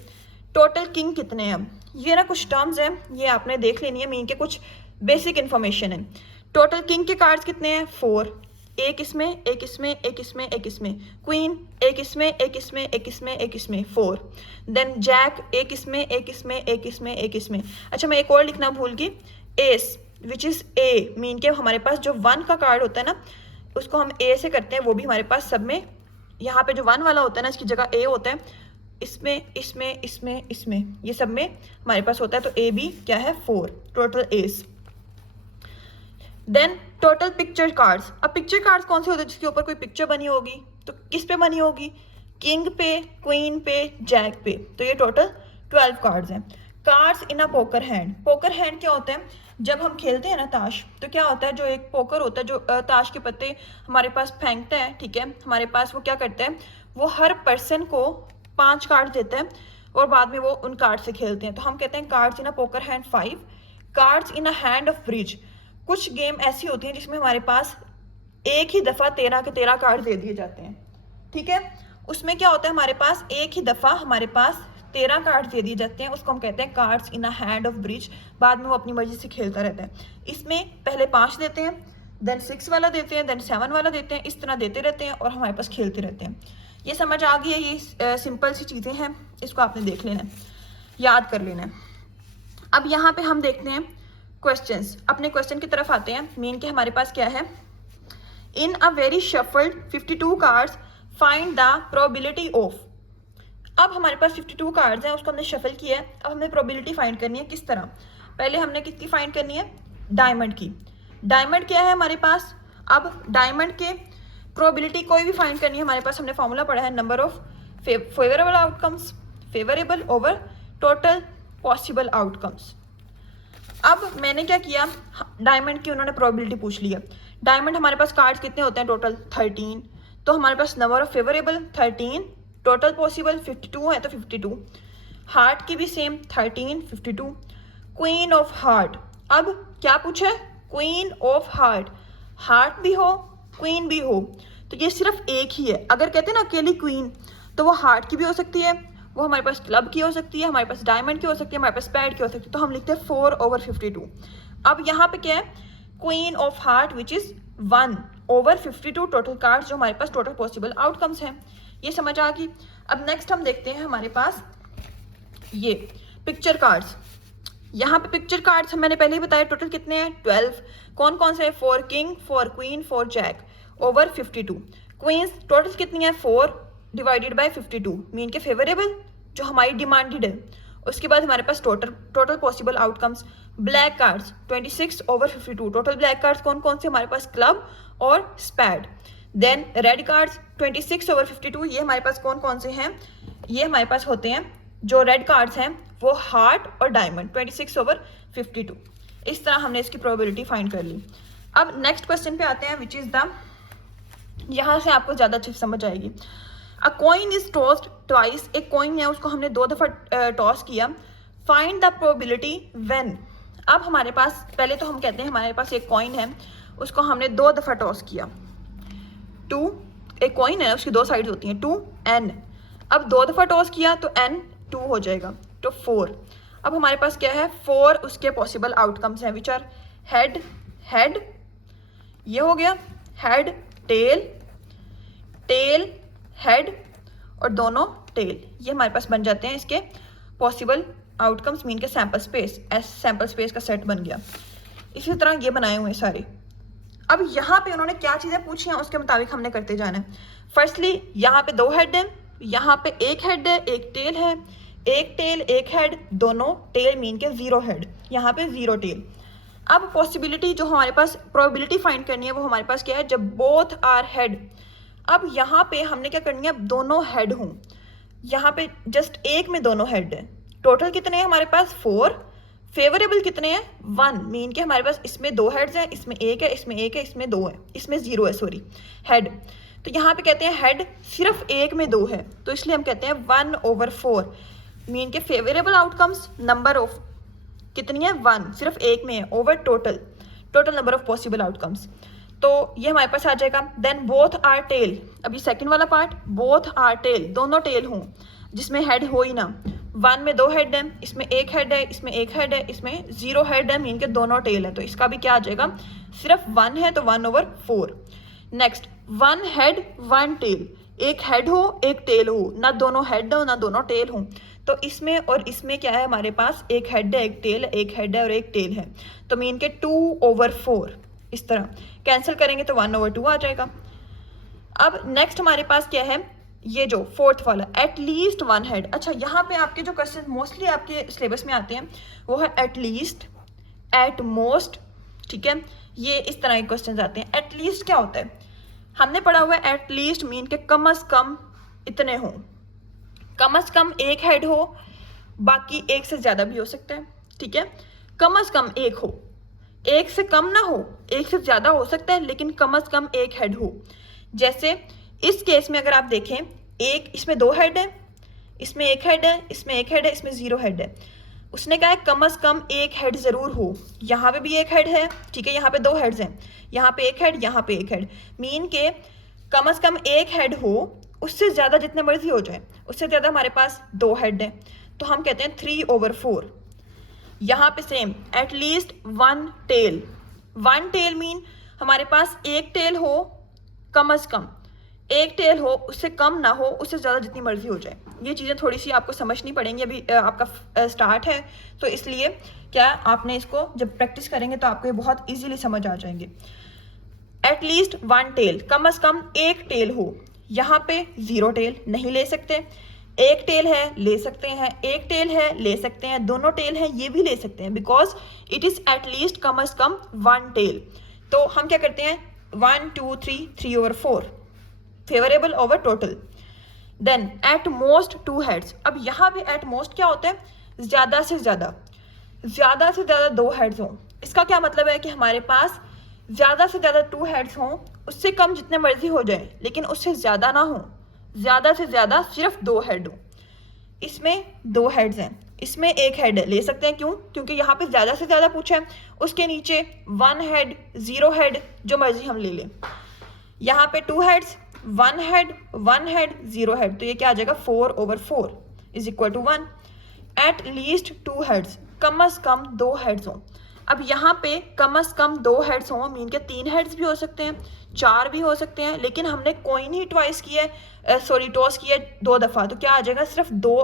टोटल किंग कितने हैं, ये ना कुछ टर्म्स हैं, ये आपने देख लेनी है, मीन के कुछ बेसिक इन्फॉर्मेशन है। टोटल किंग के कार्ड्स कितने हैं, 4, एक इसमें, एक इसमें, एक इसमें, एक इसमें, क्वीन एक इसमें, एक इसमें, एक इसमें, एक इसमें, 4। देन जैक एक इसमें, एक इसमें, एक इसमें, एक इसमें। अच्छा मैं एक और लिखना भूल गई, S which is a, mean के हमारे पास जो 1 का कार्ड होता है ना उसको हम ए से करते हैं, वो भी हमारे पास सब में, यहाँ पे जो 1 वाला होता है ना इसकी जगह ए होता है, इसमें इसमें इसमें इसमें ये सब में हमारे पास होता है, तो ए भी क्या है 4, total S. Then total picture cards. अब पिक्चर कार्ड्स कौन से होते हैं, जिसके ऊपर कोई पिक्चर बनी होगी, तो किस पे बनी होगी, किंग पे, क्वीन पे, जैक पे, तो ये टोटल 12 कार्ड्स हैं। Cards in a poker hand. Poker hand क्या होता है, जब हम खेलते हैं ना ताश, तो क्या होता है, जो एक पोकर होता है जो ताश के पत्ते हमारे पास फेंकता है, ठीक है, हमारे पास वो क्या करता है, वो हर पर्सन को 5 कार्ड देता है और बाद में वो उन कार्ड से खेलते हैं, तो हम कहते हैं cards in a poker hand 5। Cards in a hand of bridge. कुछ गेम ऐसी होती हैं जिसमें हमारे पास एक ही दफ़ा 13 के 13 कार्ड दे दिए जाते हैं, ठीक है, उसमें क्या होता है, हमारे पास एक ही दफ़ा हमारे पास 13 कार्ड दे दिए जाते हैं, उसको हम कहते हैं cards in a hand of bridge. बाद में वो अपनी मर्जी से खेलता रहता है। इसमें पहले 5 देते हैं, देन 6 वाला देते हैं, देन 7 वाला देते हैं, इस तरह देते रहते हैं और हमारे पास खेलते रहते हैं। ये समझ आ गई है, ये सिंपल सी चीज़ें हैं, इसको आपने देख लेना है, याद कर लेना है। अब यहाँ पे हम देखते हैं क्वेश्चंस, अपने क्वेश्चन की तरफ आते हैं। मेन के हमारे पास क्या है, in a very shuffled 52 cards find the probability of. अब हमारे पास 52 कार्ड्स हैं, उसको हमने शफल किया है, अब हमें प्रोबेबिलिटी फाइंड करनी है। किस तरह, पहले हमने किसकी फाइंड करनी है, डायमंड की। डायमंड क्या है हमारे पास, अब डायमंड के प्रोबेबिलिटी कोई भी फाइंड करनी है, हमारे पास हमने फॉर्मूला पढ़ा है, number of favourable outcomes, favourable over total possible outcomes. अब मैंने क्या किया, डायमंड की उन्होंने प्रोबेबिलिटी पूछ ली है। डायमंड हमारे पास कार्ड्स कितने होते हैं, टोटल 13। तो हमारे पास number of favourable 13, total possible 52 है तो 52, हार्ट की भी सेम 13, 52, क्वीन ऑफ हार्ट। अब क्या पूछा है? क्वीन ऑफ हार्ट, हार्ट भी हो क्वीन भी हो, तो ये सिर्फ एक ही है। अगर कहते हैं ना अकेली क्वीन, तो वो हार्ट की भी हो सकती है, वो हमारे पास क्लब की हो सकती है, हमारे पास डायमंड की हो सकती है, हमारे पास पैड की हो सकती है, तो हम लिखते हैं 4/52। अब यहाँ पे क्या है? Queen of heart which is 1/52 total cards जो हमारे पास टोटल पॉसिबल आउटकम्स हैं। ये समझ आ गई। अब नेक्स्ट हम देखते हैं हमारे पास ये पिक्चर कार्ड्स। यहाँ पे पिक्चर कार्ड्स मैंने पहले ही बताया टोटल कितने हैं? 12। कौन कौन से? 4 king, 4 queen, 4 jack, over 52। Queens total कितनी है? 4 डिवाइडेड बाय 52, मीन के फेवरेबल जो हमारी डिमांडेड है। उसके बाद हमारे पास total possible outcomes. Black cards 26/52, total black cards कौन कौन से? हमारे पास क्लब और स्पैड। देन रेड कार्ड्स 26/52, ये हमारे पास कौन कौन से हैं? ये हमारे पास होते हैं जो रेड कार्ड्स हैं वो हार्ट और डायमंड 26/52। इस तरह हमने इसकी प्रोबेबिलिटी फाइंड कर ली। अब नेक्स्ट क्वेश्चन पे आते हैं विच इज द, यहाँ से आपको ज़्यादा अच्छी समझ आएगी। अ कॉइन इज टॉस्ड ट्वाइस, एक कॉइन है उसको हमने 2 दफ़ा टॉस किया। Find the probability when. अब हमारे पास पहले तो हम कहते हैं हमारे पास एक कॉइन है, उसको हमने 2 दफ़ा टॉस किया। 2, एक कॉइन है उसकी 2 साइड्स होती हैं, 2n। अब 2 दफ़ा टॉस किया तो n 2 हो जाएगा, तो 4। अब हमारे पास क्या है? 4 उसके पॉसिबल आउटकम्स हैं विच आर हेड, हेड, ये हो गया हेड, टेल, टेल, हेड और दोनों टेल। ये हमारे पास बन जाते हैं इसके पॉसिबल आउटकम्स, मीन के सैम्पल स्पेस, सैम्पल स्पेस का सेट बन गया। इसी तरह ये बनाए हुए हैं सारे। अब यहाँ पे उन्होंने क्या चीज़ें पूछी हैं उसके मुताबिक हमने करते जाना है। फर्स्टली यहाँ पे 2 हेड है, यहाँ पे 1 हेड है, 1 टेल है, 1 टेल 1 हेड, दोनों टेल मीन के 0 हेड, यहाँ पे 0 टेल। अब पॉसिबिलिटी जो हमारे पास प्रोबेबिलिटी फाइंड करनी है वो हमारे पास क्या है? जब बोथ आर हेड। अब यहाँ पे हमने क्या करनी है? दोनों हेड हों। यहाँ पे जस्ट एक में दोनों हेड है। टोटल कितने हैं हमारे पास? 4। फेवरेबल कितने हैं? 1, मीन के हमारे पास इसमें 2 हेड्स हैं, इसमें 1 है, इसमें 1 है, इसमें 2 है, इसमें 0 है, सॉरी, हेड। तो यहाँ पे कहते हैं हेड सिर्फ एक में 2 है, तो इसलिए हम कहते हैं 1/4, मीन के फेवरेबल आउटकम्स नंबर ऑफ कितनी है? 1, सिर्फ एक में है, over total number of possible outcomes. तो ये हमारे पास आ जाएगा। देन बोथ आर टेल, अभी सेकंड वाला पार्ट, बोथ आर टेल, दोनों टेल हों, जिसमें हेड हो ही ना। 1 में 2 हेड है, इसमें 1 हेड है, इसमें 1 हेड है, इसमें 0 हेड है, मीन के दोनों टेल है, तो इसका भी क्या आ जाएगा? सिर्फ 1 है तो 1/4। नेक्स्ट 1 हेड 1 टेल, एक हेड हो एक टेल हो, ना दोनों हेड हो ना दोनों टेल हो, तो इसमें और इसमें क्या है? हमारे पास एक हेड है, एक टेल है, एक हेड है और एक टेल है, तो मीन के 2/4। इस तरह कैंसिल करेंगे तो 1/2 आ जाएगा। अब नेक्स्ट हमारे पास क्या है? ये जो 4th वाला, एटलीस्ट 1 हेड। अच्छा, यहाँ पे आपके जो क्वेश्चन मोस्टली आपके सिलेबस में आते हैं वो है एटलीस्ट, एट मोस्ट, ठीक है, ये इस तरह के क्वेश्चन आते हैं। एटलीस्ट क्या होता है? हमने पढ़ा हुआ है एटलीस्ट मीन के कम से कम इतने हों, कम से कम 1 हेड हो, बाकी 1 से ज़्यादा भी हो सकता है, ठीक है, कम से कम 1 हो, 1 से कम ना हो, 1 से ज़्यादा हो सकता है, लेकिन कम से कम 1 हेड हो। जैसे इस केस में अगर आप देखें, एक इसमें 2 हेड है, इसमें 1 हेड है, इसमें 1 हेड है, इसमें 0 हेड है। उसने कहा है कम से कम 1 हेड ज़रूर हो। यहाँ पे भी 1 हेड है, ठीक है, यहाँ पे 2 हेड्स हैं, यहाँ पे 1 हेड, यहाँ पे 1 हेड, मीन के कम से कम 1 हेड हो, उससे ज़्यादा जितने मर्जी हो जाए, उससे ज़्यादा हमारे पास 2 हेड हैं, तो हम कहते हैं 3/4। यहाँ पे same, at least 1 tail, 1 tail mean हमारे पास 1 टेल हो, कम से कम 1 टेल हो, उससे कम ना हो, उससे ज़्यादा जितनी मर्जी हो जाए। ये चीज़ें थोड़ी सी आपको समझनी पड़ेंगी, अभी आपका स्टार्ट है, तो इसलिए क्या आपने इसको जब प्रैक्टिस करेंगे तो आपको ये बहुत इजीली समझ आ जाएंगे। एटलीस्ट 1 टेल, कम से कम 1 टेल हो। यहाँ पे 0 टेल नहीं ले सकते, 1 टेल है ले सकते हैं, 1 टेल है ले सकते हैं, दोनों टेल है ये भी ले सकते हैं, बिकॉज इट इज़ एटलीस्ट कम से कम 1 टेल। तो हम क्या करते हैं? 1 2 3 3/4 favourable over total. Then at most 2 heads. अब यहाँ पे एट मोस्ट क्या होता है? ज़्यादा से ज़्यादा 2 हेड्स हों। इसका क्या मतलब है कि हमारे पास ज़्यादा से ज़्यादा 2 हेड्स हों, उससे कम जितने मर्जी हो जाए, लेकिन उससे ज़्यादा ना हो, ज़्यादा से ज़्यादा सिर्फ 2 हेड हो। इसमें 2 हेड्स हैं, इसमें 1 हेड ले सकते हैं, क्यों? क्योंकि यहाँ पे ज़्यादा से ज़्यादा पूछा है। उसके नीचे 1 हेड, 0 हेड, जो मर्जी हम ले लें। यहाँ पे 2 हेड्स, 1 हेड, 1 हेड, 0 हेड, तो ये क्या आ जाएगा 4/4 is equal to 1। At least 2 heads, कम अज कम 2 हेड्स हों। अब यहाँ पे कम अज कम 2 हेड्स हों, मीन के 3 हेड्स भी हो सकते हैं, 4 भी हो सकते हैं, लेकिन हमने कॉइन ही ट्वाइस किया है, सॉरी टॉस किया है 2 दफ़ा, तो क्या आ जाएगा सिर्फ 2।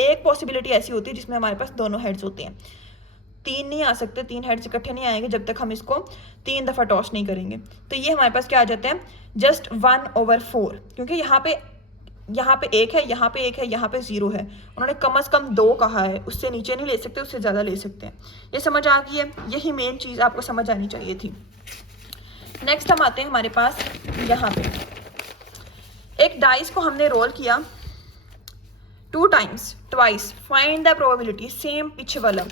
एक पॉसिबिलिटी ऐसी होती है जिसमें हमारे पास दोनों हेड्स होते हैं, 3 नहीं आ सकते, 3 हेड्स इकट्ठे नहीं आएंगे जब तक हम इसको 3 दफ़ा टॉस नहीं करेंगे। तो ये हमारे पास क्या आ जाते हैं जस्ट 1/4, क्योंकि यहाँ पे 1 है, यहाँ पे 1 है, यहाँ पे 0 है। उन्होंने कम अज कम 2 कहा है, उससे नीचे नहीं ले सकते, उससे ज़्यादा ले सकते हैं। ये समझ आ गई है, यही मेन चीज़ आपको समझ आनी चाहिए थी। नेक्स्ट हम आते हैं हमारे पास यहाँ पे एक डाइस को हमने रोल किया 2 times, twice, find the probability, same पीछे वाला।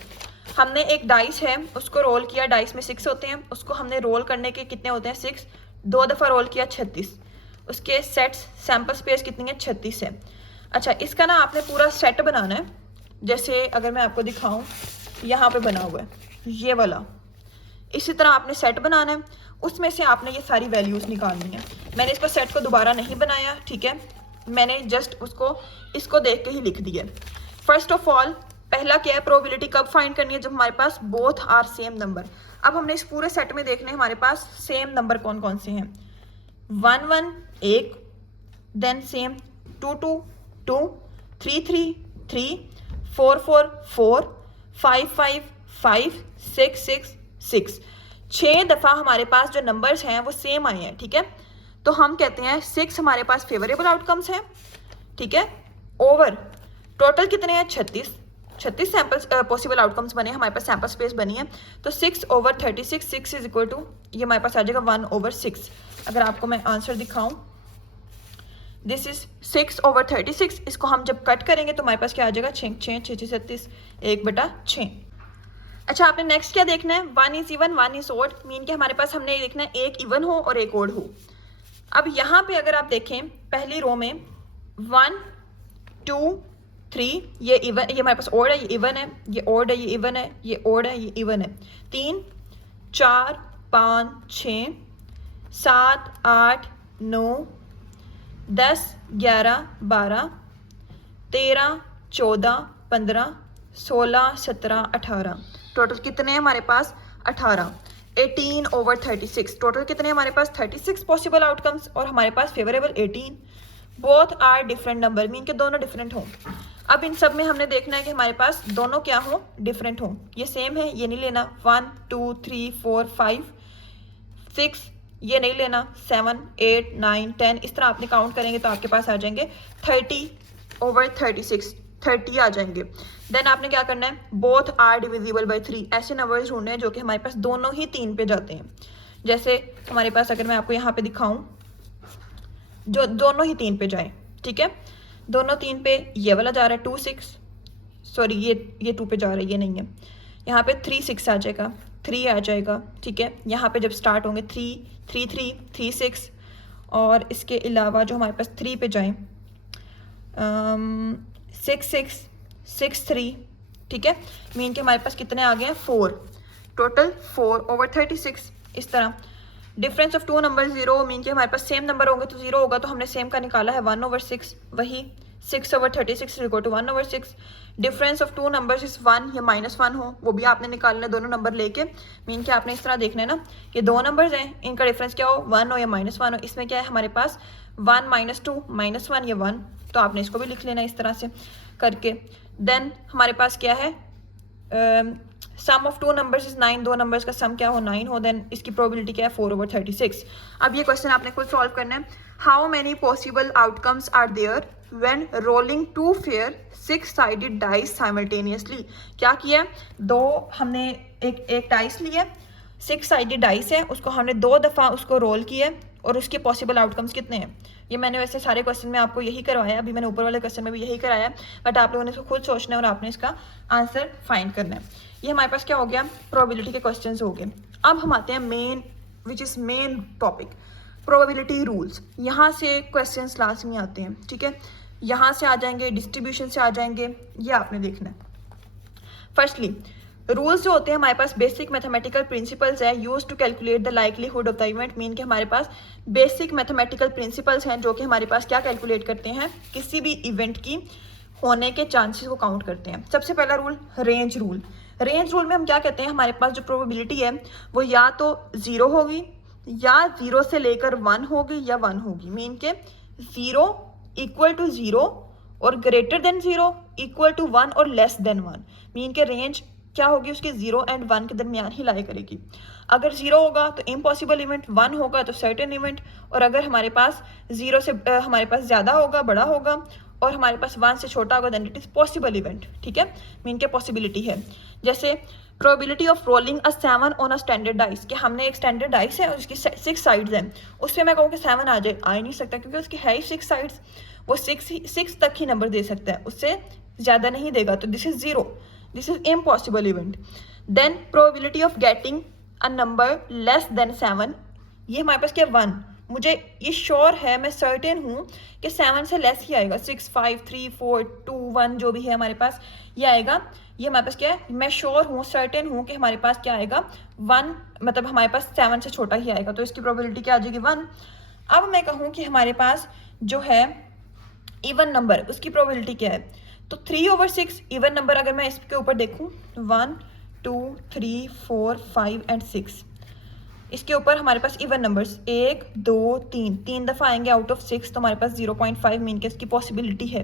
हमने एक डाइस है उसको रोल किया, डाइस में 6 होते हैं, उसको हमने रोल करने के कितने होते हैं 6, 2 दफ़ा रोल किया 36, उसके सेट्स सैम्पल स्पेस कितनी है 36 है। अच्छा, इसका ना आपने पूरा सेट बनाना है। जैसे अगर मैं आपको दिखाऊं, यहाँ पे बना हुआ है ये वाला, इसी तरह आपने सेट बनाना है, उसमें से आपने ये सारी वैल्यूज़ निकालनी है। मैंने इसको सेट को दोबारा नहीं बनाया, ठीक है, मैंने जस्ट इसको देख के ही लिख दिया। फर्स्ट ऑफ ऑल पहला क्या है, प्रोबेबिलिटी कब फाइंड करनी है, जब हमारे पास बोथ आर सेम नंबर। अब हमने इस पूरे सेट में देखने हमारे पास सेम नंबर कौन कौन से हैं। 1 1 1, देन सेम 2 2 2, 3 3 3, 4 4 4, 5 5 5, 6 6 6। 6 दफ़ा हमारे पास जो नंबर्स हैं वो सेम आए हैं, ठीक है। तो हम कहते हैं 6 हमारे पास फेवरेबल आउटकम्स हैं, ठीक है। ओवर टोटल कितने हैं 36 सैम्पल्स पॉसिबल आउटकम्स बने, हमारे पास सैम्पल स्पेस बनी है। तो 6/36, 6 इज इक्वल टू, ये हमारे पास आ जाएगा 1/6। अगर आपको मैं आंसर दिखाऊं, दिस इज 6/36। इसको हम जब कट करेंगे तो हमारे पास क्या आ जाएगा 6 6 6 6 37, 1/6। अच्छा, आपने नेक्स्ट क्या देखना है, 1 is even 1 is odd, mean के हमारे पास हमने ये देखना है एक इवन हो और एक ओड हो। अब यहाँ पे अगर आप देखें पहली रो में 1 2 3, ये इवन, ये हमारे पास ओड है, ये इवन है, ये ओड है, ये इवन है, ये ओड है, ये इवन है। 3 4 5 6 7 8 9 10 11 12 13 14 15 16 17 18, टोटल कितने हैं हमारे पास 18। 18/36, टोटल कितने हमारे पास 36 पॉसिबल आउटकम्स, और हमारे पास favourable 18। Both are different number, mean के दोनों डिफरेंट हों। अब इन सब में हमने देखना है कि हमारे पास दोनों क्या हो, डिफरेंट हो। ये सेम है, ये नहीं लेना। 1 2 3 4 5 6, ये नहीं लेना। 7 8 9 10, इस तरह आपने काउंट करेंगे तो आपके पास आ जाएंगे 30/36, 30 आ जाएंगे। देन आपने क्या करना है, बोथ आर डिविजिबल बाय 3, ऐसे नंबर्स ढूंढने हैं जो कि हमारे पास दोनों ही 3 पे जाते हैं। जैसे हमारे पास अगर मैं आपको यहाँ पे दिखाऊं, जो दोनों ही 3 पे जाए, ठीक है, दोनों 3 पे, ये वाला जा रहा है 2 6, सॉरी ये 2 पे जा रहा है, ये नहीं है। यहाँ पे 3 6 आ जाएगा, 3 आ जाएगा, ठीक है। यहाँ पे जब स्टार्ट होंगे 3 3 3 3 6, और इसके अलावा जो हमारे पास 3 पे जाएं 6 6 6 3, ठीक है। मीन के हमारे पास कितने आ गए हैं 4, टोटल 4/36। इस तरह डिफरेंस ऑफ 2 नंबर 0, मीन के हमारे पास सेम नंबर होंगे तो 0 होगा, तो हमने सेम का निकाला है 1/6, वही 6/36 is equal to 1/6। Difference of 2 numbers is 1 या -1 हो, वो भी आपने निकालना है दोनों नंबर लेके। मीन के आपने इस तरह देखना है ना, ये 2 नंबर्स हैं, इनका डिफरेंस क्या हो, 1 हो या -1 हो। इसमें क्या है हमारे पास 1 -2 -1 या 1, तो आपने इसको भी लिख लेना इस तरह से करके। देन हमारे पास क्या है, सम ऑफ 2 नंबर्स इज 9, 2 नंबर्स का सम क्या हो 9 हो, देन इसकी प्रोबेबिलिटी क्या है 4/36। अब ये क्वेश्चन आपने खुद सॉल्व करना है। How many possible outcomes are there when rolling 2 fair 6-sided dice simultaneously. क्या किया, हमने एक डाइस लिया, 6-sided डाइस है, उसको हमने 2 दफ़ा उसको रोल किया, और उसके पॉसिबल आउटकम्स कितने हैं। ये मैंने वैसे सारे क्वेश्चन में आपको यही करवाया, अभी मैंने ऊपर वाले क्वेश्चन में भी यही कराया, बट आप लोगों ने इसको खुद सोचना है और आपने इसका आंसर फाइंड करना है। ये हमारे पास क्या हो गया, प्रोबेबिलिटी के क्वेश्चंस हो गए। अब हम आते हैं main which is main topic, probability rules. यहाँ से क्वेश्चंस लाजमी आते हैं, ठीक है, यहाँ से आ जाएंगे, डिस्ट्रीब्यूशन से आ जाएंगे, ये आपने देखना है। फर्स्टली रूल्स जो होते हैं हमारे पास बेसिक मैथमेटिकल प्रिंसिपल्स है use to calculate the likelihood of the event, mean के हमारे पास बेसिक मैथमेटिकल प्रिंसिपल्स हैं जो कि हमारे पास क्या कैलकुलेट करते हैं, किसी भी इवेंट की होने के चांसेस को काउंट करते हैं। सबसे पहला rule range rule. Range rule में हम क्या कहते हैं, हमारे पास जो प्रोबेबिलिटी है वो या तो 0 होगी या 0 से लेकर 1 होगी या 1 होगी, मीन के 0 इक्वल टू 0 और ग्रेटर देन 0 इक्वल टू 1 और लेस देन 1, मीन के रेंज क्या होगी उसके 0 एंड 1 के दरमियान ही लाई करेगी। अगर 0 होगा तो इम्पॉसिबल इवेंट, 1 होगा तो सर्टेन इवेंट, और अगर हमारे पास 0 से हमारे पास ज़्यादा होगा, बड़ा होगा, और हमारे पास 1 से छोटा होगा then it is possible event, ठीक है, मीन के पॉसिबिलिटी है। जैसे probability of rolling a 7 on a standard dice, कि हमने एक स्टैंडर्ड डाइस है और उसकी 6 साइड्स हैं, उस पर मैं कहूँ कि 7 आ जाए, आ ही नहीं सकता क्योंकि उसकी है ही 6 साइड्स, वो 6 तक ही नंबर दे सकता है, उससे ज़्यादा नहीं देगा, तो this is 0, this is impossible event. Then probability of getting a number less than 7, ये हमारे पास क्या 1, मुझे ये श्योर है, मैं सर्टेन हूँ कि 7 से लेस ही आएगा, 6 5 3 4 2 1 जो भी है हमारे पास ये आएगा, ये हमारे पास क्या है, मैं श्योर हूँ, सर्टेन हूँ कि हमारे पास क्या आएगा 1, मतलब हमारे पास 7 से छोटा ही आएगा, तो इसकी प्रोबेबिलिटी क्या आ जाएगी 1। अब मैं कहूँ कि हमारे पास जो है इवन नंबर, उसकी प्रोबेबिलिटी क्या है, तो 3/6 इवन नंबर, अगर मैं इसके ऊपर देखूँ 1 2 3 4 5 एंड 6, इसके ऊपर हमारे पास इवन नंबर्स 1 2 3 दफ़ा आएंगे आउट ऑफ 6, तो हमारे पास 0.5 मीन के इसकी पॉसिबिलिटी है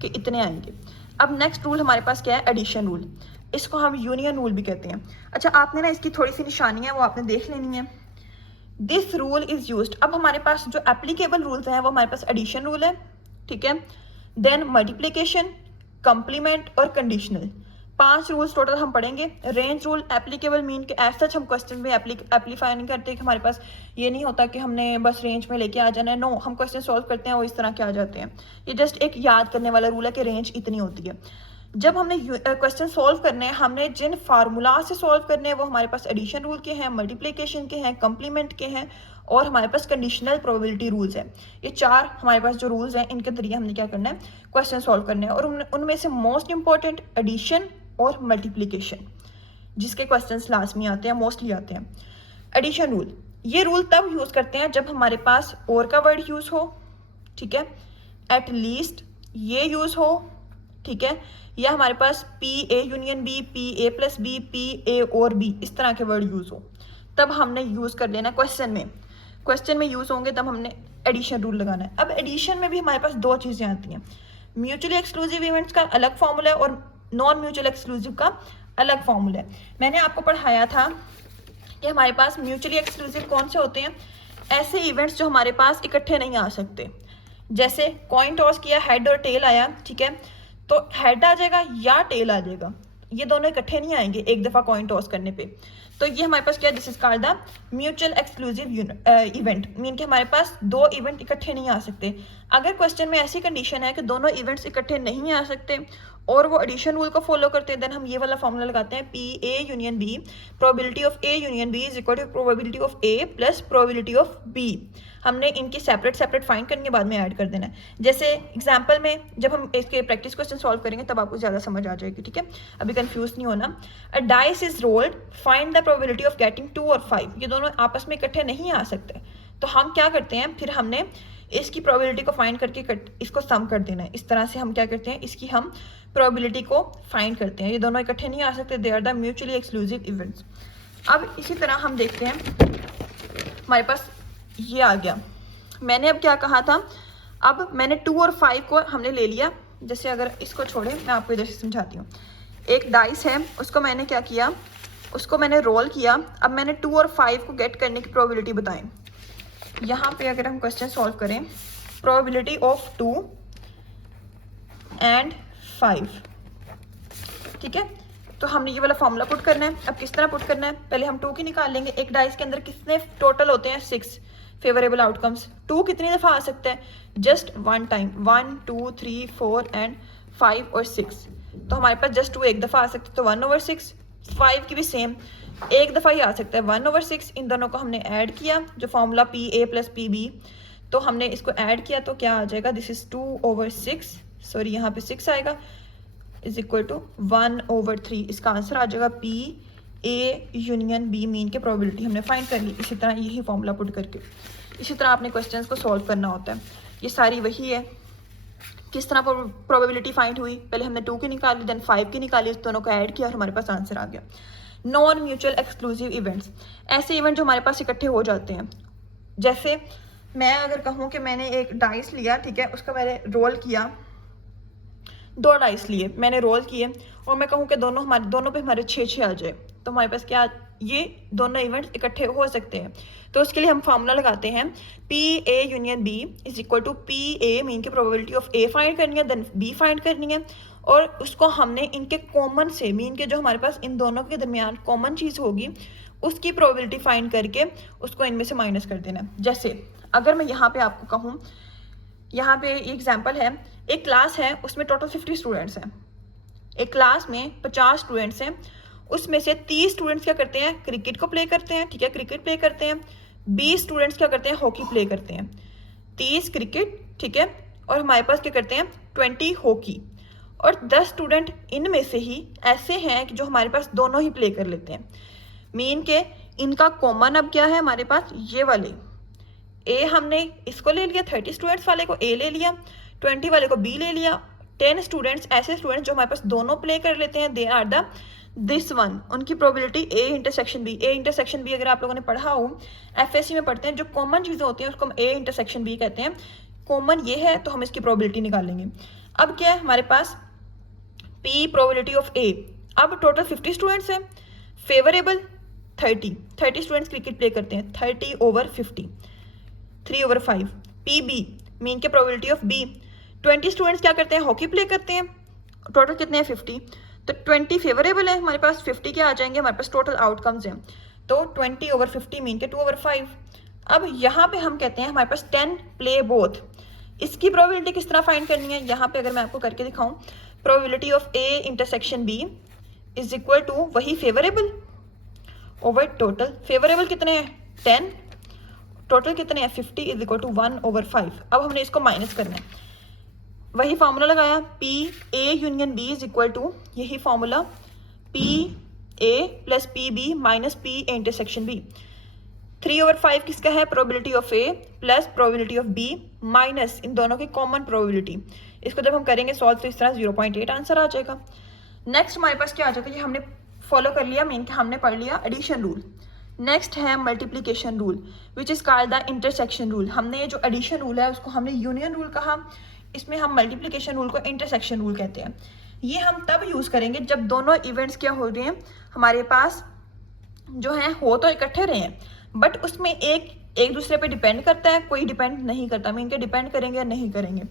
कि इतने आएंगे। अब नेक्स्ट रूल हमारे पास क्या है, एडिशन रूल, इसको हम यूनियन रूल भी कहते हैं। अच्छा, आपने ना इसकी थोड़ी सी निशानियाँ वो आपने देख लेनी है। दिस रूल इज़ यूज्ड, अब हमारे पास जो एप्लीकेबल रूल्स हैं वो हमारे पास एडिशन रूल है, ठीक है, देन मल्टीप्लिकेशन, कंप्लीमेंट और कंडीशनल, 5 रूल्स टोटल हम पढ़ेंगे। रेंज रूल एप्लीकेबल मीन के एज सच हम क्वेश्चन में एप्लीफाई नहीं करते, कि हमारे पास ये नहीं होता कि हमने बस रेंज में लेके आ जाना है, नो, हम क्वेश्चन सॉल्व करते हैं वो इस तरह के आ जाते हैं। ये जस्ट एक याद करने वाला रूल है कि रेंज इतनी होती है। जब हमने क्वेश्चन सॉल्व करने हैं, हमने जिन फार्मूला से सॉल्व करने हैं वो हमारे पास एडिशन रूल के हैं, मल्टीप्लिकेशन के हैं, कंप्लीमेंट के हैं, और हमारे पास कंडीशनल प्रोबेबिलिटी रूल्स हैं। ये 4 हमारे पास जो रूल्स हैं इनके जरिए हमने क्या करना है, क्वेश्चन सॉल्व करने हैं, और उनमें से मोस्ट इंपॉर्टेंट एडिशन और मल्टीप्लिकेशन, जिसके क्वेश्चंस लाजमी आते हैं, मोस्टली आते हैं। एडिशन रूल, ये रूल तब यूज़ करते हैं जब हमारे पास और का वर्ड यूज़ हो, ठीक है, एट लीस्ट ये यूज़ हो, ठीक है, या हमारे पास P A union B, P A plus B, P A और बी, इस तरह के वर्ड यूज़ हो, तब हमने यूज़ कर लेना क्वेश्चन में। क्वेश्चन में यूज़ होंगे तब हमने एडिशन रूल लगाना है। अब एडिशन में भी हमारे पास 2 चीज़ें आती हैं, म्यूचुअली एक्सक्लूसिव इवेंट्स का अलग फॉर्मूला है और नॉन म्यूचुअल एक्सक्लूसिव का अलग फॉर्मूला है। मैंने आपको पढ़ाया था कि हमारे पास म्यूचुअली एक्सक्लूसिव कौन से होते हैं, ऐसे इवेंट्स जो हमारे पास इकट्ठे नहीं आ सकते, जैसे कॉइन टॉस किया, हेड और टेल आया, ठीक है, तो हेड आ जाएगा या टेल आ जाएगा, ये दोनों इकट्ठे नहीं आएंगे एक दफ़ा कॉइन टॉस करने पे, तो ये हमारे पास क्या, this is called the mutual exclusive event, mean कि हमारे पास 2 इवेंट इकट्ठे नहीं आ सकते। अगर क्वेश्चन में ऐसी कंडीशन है कि दोनों इवेंट्स इकट्ठे नहीं आ सकते और वो एडिशन रूल को फॉलो करते हैं, देन हम ये वाला फॉर्मूला लगाते हैं, P A union B, probability of A union B is equal to probability of A plus probability of B. हमने इनकी सेपरेट फाइंड करके बाद में ऐड कर देना है। जैसे एग्जांपल में जब हम इसके प्रैक्टिस क्वेश्चन सॉल्व करेंगे तब आपको ज़्यादा समझ आ जाएगी, ठीक है, अभी कंफ्यूज नहीं होना। अ dice is rolled, find the probability of getting 2 और 5, ये दोनों आपस में इकट्ठे नहीं आ सकते, तो हम क्या करते हैं, फिर हमने इसकी प्रोबेबिलिटी को फाइंड करके इसको सम कर देना है। इस तरह से हम क्या करते हैं, इसकी हम प्रोबेबिलिटी को फाइंड करते हैं, ये दोनों इकट्ठे नहीं आ सकते, they are the mutually exclusive events. अब इसी तरह हम देखते हैं, हमारे पास ये आ गया, मैंने अब क्या कहा था, अब मैंने 2 और 5 को हमने ले लिया, जैसे अगर इसको छोड़े मैं आपको इधर से समझाती हूँ, एक डाइस है, उसको मैंने क्या किया, उसको मैंने रोल किया, अब मैंने 2 और 5 को गेट करने की प्रोबेबिलिटी बताएं। यहाँ पे अगर हम क्वेश्चन सॉल्व करें, प्रोबेबिलिटी ऑफ 2 एंड 5, ठीक है, तो हमने ये वाला फॉर्मूला पुट करना है। अब किस तरह पुट करना है, पहले हम 2 की निकाल लेंगे, एक डाइस के अंदर कितने टोटल होते हैं, 6 फेवरेबल आउटकम्स, 2 कितनी दफ़ा आ सकता है, जस्ट 1 टाइम, 1 2 3 4 एंड 5 और 6, तो हमारे पास जस्ट 2 एक दफ़ा आ सकते, तो 1/6, 5 की भी सेम, एक दफ़ा ही आ सकता है 1/6। इन दोनों को हमने ऐड किया, जो फॉर्मूला PA + PB, तो हमने इसको ऐड किया तो क्या आ जाएगा, दिस इज़ 2/6, सॉरी यहाँ पे 6 आएगा, इज इक्वल टू 1/3। इसका आंसर आ जाएगा PA यूनियन B मीन के प्रोबेबिलिटी हमने फाइंड कर ली। इसी तरह यही फॉर्मूला पुट करके इसी तरह आपने क्वेश्चंस को सॉल्व करना होता है। ये सारी वही है। किस तरह प्रोबेबिलिटी फाइंड हुई, पहले हमने 2 की निकाली, देन 5 की निकाली, इस दोनों को ऐड किया और हमारे पास आंसर आ गया। नॉन म्यूचुअल एक्सक्लूसिव इवेंट्स, ऐसे इवेंट जो हमारे पास इकट्ठे हो जाते हैं। जैसे मैं अगर कहूँ कि मैंने एक डाइस लिया, ठीक है, उसका मैंने रोल किया, 2 डाइस लिए मैंने रोल किए, और मैं कहूँ कि दोनों पे हमारे 6 आ जाए, तो हमारे पास क्या, ये दोनों इवेंट्स इकट्ठे हो सकते हैं। तो उसके लिए हम फार्मूला लगाते हैं, PA union B is equal to PA mean की प्रोबेबिलिटी ऑफ A फाइंड करनी है, देन B फाइंड करनी है, और उसको हमने इनके कॉमन से, मीन के जो हमारे पास इन दोनों के दरमियान कॉमन चीज़ होगी उसकी प्रोबेबिलिटी फाइंड करके उसको इनमें से माइनस कर देना है। जैसे अगर मैं यहाँ पे आपको कहूँ, यहाँ पे एग्जाम्पल है, एक क्लास है उसमें टोटल 50 स्टूडेंट्स हैं, एक क्लास में 50 स्टूडेंट्स हैं, उसमें से 30 स्टूडेंट्स क्या करते हैं, क्रिकेट को प्ले करते हैं, ठीक है, क्रिकेट प्ले करते हैं, 20 स्टूडेंट्स क्या करते हैं, हॉकी प्ले करते हैं। 30 क्रिकेट, ठीक है, और हमारे पास क्या करते हैं 20 हॉकी, और 10 स्टूडेंट इनमें से ही ऐसे हैं कि जो हमारे पास दोनों ही प्ले कर लेते हैं। मीन के इनका कॉमन अब क्या है हमारे पास, ये वाले ए हमने इसको ले लिया, 30 स्टूडेंट्स वाले को ए ले लिया, 20 वाले को बी ले लिया, 10 स्टूडेंट्स ऐसे स्टूडेंट्स जो हमारे पास दोनों प्ले कर लेते हैं, they are the this one, उनकी probability A intersection B। A intersection B अगर आप लोगों ने पढ़ा हो, FSC में पढ़ते हैं, जो कॉमन चीज़ें होती हैं उसको हम A इंटरसेक्शन B कहते हैं। कॉमन ये है तो हम इसकी प्रोबेबिलिटी निकालेंगे। अब क्या है हमारे पास, P प्रोबेबिलिटी ऑफ A, अब टोटल 50 स्टूडेंट्स हैं, फेवरेबल 30 स्टूडेंट्स क्रिकेट प्ले करते हैं, 30/50, 3/5। PB मीन के प्रोबेबिलिटी ऑफ B, 20 स्टूडेंट्स क्या करते हैं, हॉकी प्ले करते हैं, टोटल कितने हैं 50, तो 20 फेवरेबल है हमारे पास, 50 क्या आ जाएंगे हमारे पास टोटल आउटकम्स हैं, तो 20/50 मीन के 2/5। अब यहाँ पे हम कहते हैं हमारे पास 10 प्ले बोथ, इसकी प्रोबेबिलिटी किस तरह फाइंड करनी है, यहाँ पे अगर मैं आपको करके दिखाऊं, probability of A intersection B is equal to वही फेवरेबल ओवर टोटल, फेवरेबल कितने हैं 10, टोटल कितने हैं 50 इज इक्वल टू 1/5। अब हमने इसको माइनस करना है, वही फार्मूला लगाया, PA union B is equal to, यही formula PA + PB - PA intersection B। 3/5 किसका है, probability of A plus probability of B minus इन दोनों की कॉमन प्रोबेबिलिटी। इसको जब हम करेंगे सॉल्व तो इस तरह 0.8 आंसर आ जाएगा। नेक्स्ट हमारे पास क्या आ जाता है, ये हमने फॉलो कर लिया, मीन कि हमने पढ़ लिया एडिशन रूल। नेक्स्ट है multiplication rule which is called the intersection rule. हमने ये जो एडिशन रूल है उसको हमने यूनियन रूल कहा, इसमें हम मल्टीप्लिकेशन रूल को इंटरसेक्शन रूल कहते हैं। ये हम तब यूज़ करेंगे जब दोनों इवेंट्स क्या हो रहे हैं हमारे पास, जो हैं हो तो इकट्ठे रहे हैं, बट उसमें एक दूसरे पे डिपेंड करता है, कोई डिपेंड नहीं करता, मीन के डिपेंड करेंगे या नहीं करेंगे।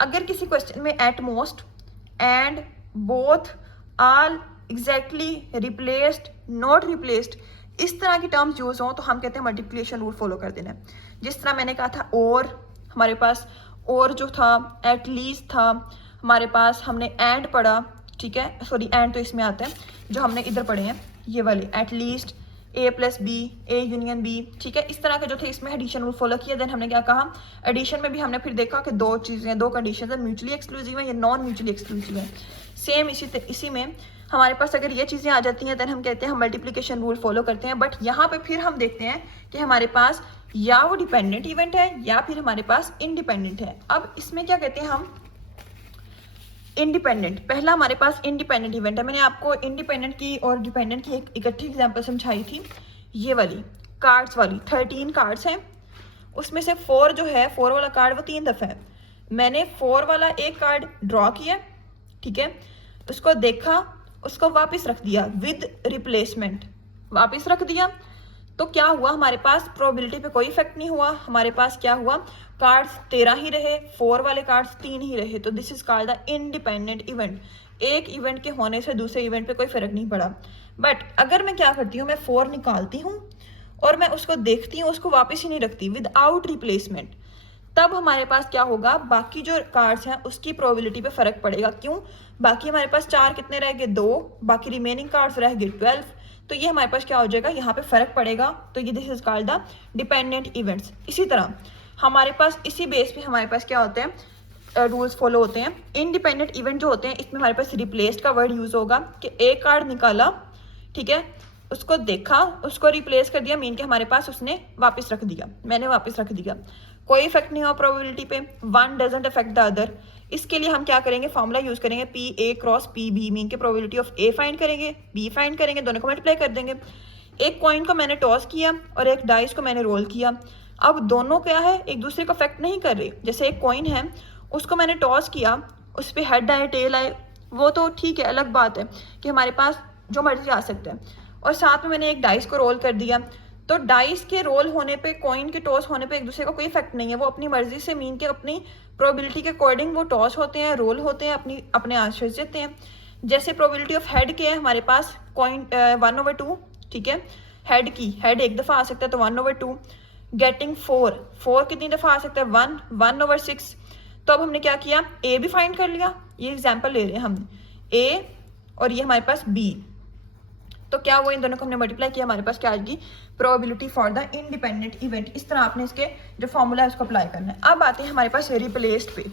अगर किसी क्वेश्चन में at most, and, both, all, exactly, replaced, not replaced, इस तरह की टर्म्स यूज हों तो हम कहते हैं मल्टीप्लिकेशन रूल फॉलो कर देना। जिस तरह मैंने कहा था, और हमारे पास और जो था एटलीस्ट था, हमारे पास हमने एंड पढ़ा, ठीक है, सॉरी एंड तो इसमें आता है, जो हमने इधर पढ़े हैं ये वाले at least, A + B, A union B, ठीक है, इस तरह के जो थे इसमें एडिशन रूल फॉलो किया। देन हमने क्या कहा, एडिशन में भी हमने फिर देखा कि 2 चीज़ें, 2 कंडीशन है, म्यूचुअली एक्सक्लूसिव है या नॉन म्यूचुअली एक्सक्लूसिव है। सेम इसी में हमारे पास अगर ये चीज़ें आ जाती हैं देन हम कहते हैं हम मल्टीप्लिकेशन रूल फॉलो करते हैं। बट यहाँ पे फिर हम देखते हैं कि हमारे पास या वो डिपेंडेंट इवेंट है या फिर हमारे पास इंडिपेंडेंट है। अब इसमें क्या कहते हैं हम, इंडिपेंडेंट, पहला हमारे पास इंडिपेंडेंट इवेंट है। मैंने आपको इंडिपेंडेंट की और डिपेंडेंट की एक इकट्ठी एग्जांपल समझाई थी, ये वाली कार्ड्स वाली। 13 कार्ड्स हैं, उसमें से 4 जो है, 4 वाला कार्ड वो 3 दफ़ा है। मैंने 4 वाला एक कार्ड ड्रॉ किया, ठीक है, उसको देखा, उसको वापस रख दिया विद रिप्लेसमेंट, वापस रख दिया, तो क्या हुआ हमारे पास प्रोबेबिलिटी पे कोई इफेक्ट नहीं हुआ। हमारे पास क्या हुआ, कार्ड्स 13 ही रहे, 4 वाले कार्ड्स 3 ही रहे, तो this is called the independent event. एक इवेंट के होने से दूसरे इवेंट पे कोई फर्क नहीं पड़ा। बट अगर मैं क्या करती हूँ, मैं 4 निकालती हूँ और मैं उसको देखती हूँ, उसको वापस ही नहीं रखती विदाउट रिप्लेसमेंट, तब हमारे पास क्या होगा, बाकी जो कार्ड्स हैं उसकी प्रोबेबिलिटी पे फर्क पड़ेगा। क्यों, बाकी हमारे पास 4 कितने रह गए, 2, बाकी रिमेनिंग कार्ड्स रह गए 12, तो ये हमारे पास क्या हो जाएगा, यहाँ पे फर्क पड़ेगा, तो ये this is called the dependent events. इसी तरह हमारे पास इसी बेस पे हमारे पास क्या होते हैं, रूल्स फॉलो होते हैं। इंडिपेंडेंट इवेंट जो होते हैं इसमें हमारे पास रिप्लेस्ड का वर्ड यूज होगा कि एक कार्ड निकाला, ठीक है, उसको देखा, उसको रिप्लेस कर दिया, मीन के हमारे पास उसने वापस रख दिया, मैंने वापस रख दिया, कोई इफेक्ट नहीं हुआ प्रोबेबिलिटी पे, one doesn't affect the other. इसके लिए हम क्या करेंगे, फॉर्मूला यूज करेंगे P A cross P B, mean के प्रोबेबिलिटी ऑफ ए फाइंड करेंगे, बी फाइंड करेंगे, दोनों को मल्टीप्लाई कर देंगे। एक कॉइन को मैंने टॉस किया और एक डाइस को मैंने रोल किया, अब दोनों क्या है, एक दूसरे को अफेक्ट नहीं कर रहे। जैसे एक कॉइन है, उसको मैंने टॉस किया, उस पर हेड आए टेल आए, वो तो ठीक है, अलग बात है कि हमारे पास जो मर्जी आ सकता है, और साथ में मैंने एक डाइस को रोल कर दिया, तो डाइस के रोल होने पे, कॉइन के टॉस होने पे एक दूसरे का कोई इफेक्ट नहीं है, वो अपनी मर्जी से, मीन के अपनी प्रोबेबिलिटी के अकॉर्डिंग वो टॉस होते हैं, रोल होते हैं, अपने आंसर्स देते हैं। जैसे प्रोबेबिलिटी ऑफ हेड के है हमारे पास कॉइन 1/2, ठीक है, हेड की, हेड एक दफ़ा आ सकता है तो 1/2, गेटिंग 4 कितनी दफ़ा आ सकता है, 1/6। तो अब हमने क्या किया, ए भी फाइंड कर लिया, ये एग्जाम्पल ले रहे हैं हम, ए और ये हमारे पास बी, तो क्या हुआ, इन दोनों को हमने मल्टीप्लाई किया, हमारे पास क्या आएगी, probability for the independent event. इस तरह आपने इसके जो फॉर्मूला है उसको अप्लाई करना है। अब आते हैं हमारे पास रिप्लेस्ड पे,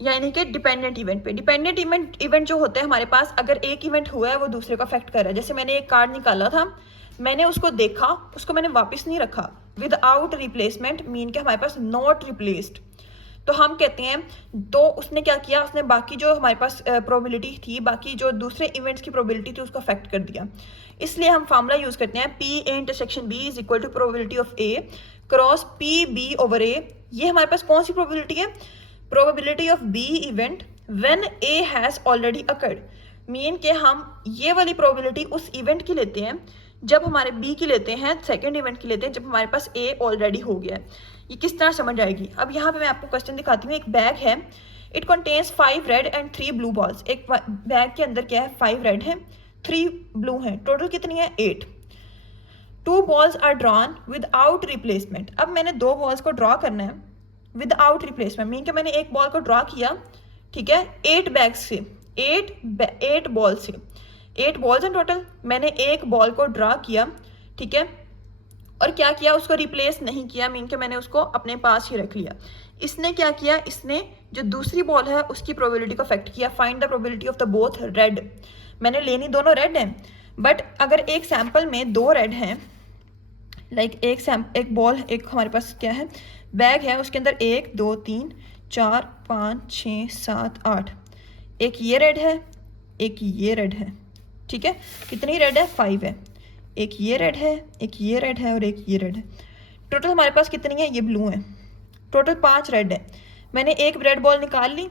यानी कि डिपेंडेंट इवेंट पे। डिपेंडेंट इवेंट जो होता है हमारे पास, अगर एक इवेंट हुआ है वो दूसरे को अफेक्ट कर रहा है। जैसे मैंने एक कार्ड निकाला था, मैंने उसको देखा, उसको मैंने वापस नहीं रखा, विदाउट रिप्लेसमेंट, मीन के हमारे पास नॉट रिप्लेस्ड, तो हम कहते हैं, तो उसने क्या किया, उसने बाकी जो हमारे पास प्रोबेबिलिटी थी, बाकी जो दूसरे इवेंट्स की प्रोबेबिलिटी थी उसको अफेक्ट कर दिया। इसलिए हम फार्मूला यूज करते हैं P A intersection B is equal to probability of A cross P B over A. ये हमारे पास कौन सी प्रोबेबिलिटी है, probability of B event when A has already occurred, mean के हम ये वाली प्रोबेबिलिटी उस इवेंट की लेते हैं जब हमारे बी की लेते हैं, सेकेंड इवेंट की लेते हैं जब हमारे पास ए ऑलरेडी हो गया है। ये किस तरह समझ आएगी, अब यहाँ पे मैं आपको क्वेश्चन दिखाती हूँ। एक बैग है, it contains 5 red and 3 blue balls. एक बैग के अंदर क्या है, 5 रेड है, 3 ब्लू है, टोटल कितनी है, 8। 2 balls are drawn without replacement. अब मैंने 2 बॉल्स को ड्रॉ करना है विदाउट रिप्लेसमेंट, मीन कि मैंने एक बॉल को ड्रॉ किया, ठीक है, 8 बैग्स से, 8 बॉल से, 8 बॉल्स हैं टोटल, मैंने एक बॉल को ड्रॉ किया, ठीक है, और क्या किया, उसको रिप्लेस नहीं किया, मीन के मैंने उसको अपने पास ही रख लिया। इसने क्या किया, इसने जो दूसरी बॉल है उसकी प्रोबेबिलिटी को अफेक्ट किया। Find the probability of the both red. मैंने लेनी दोनों रेड हैं, बट अगर एक सैंपल में 2 रेड हैं, लाइक एक बॉल, एक हमारे पास क्या है, बैग है, उसके अंदर 1 2 3 4 5 6 7 8, एक ये रेड है, एक ये रेड है, ठीक है, कितनी रेड है, 5 है, एक ये रेड है, एक ये रेड है और एक ये रेड है, टोटल हमारे पास कितनी है, ये ब्लू है, टोटल 5 रेड है। मैंने एक रेड बॉल निकाल ली,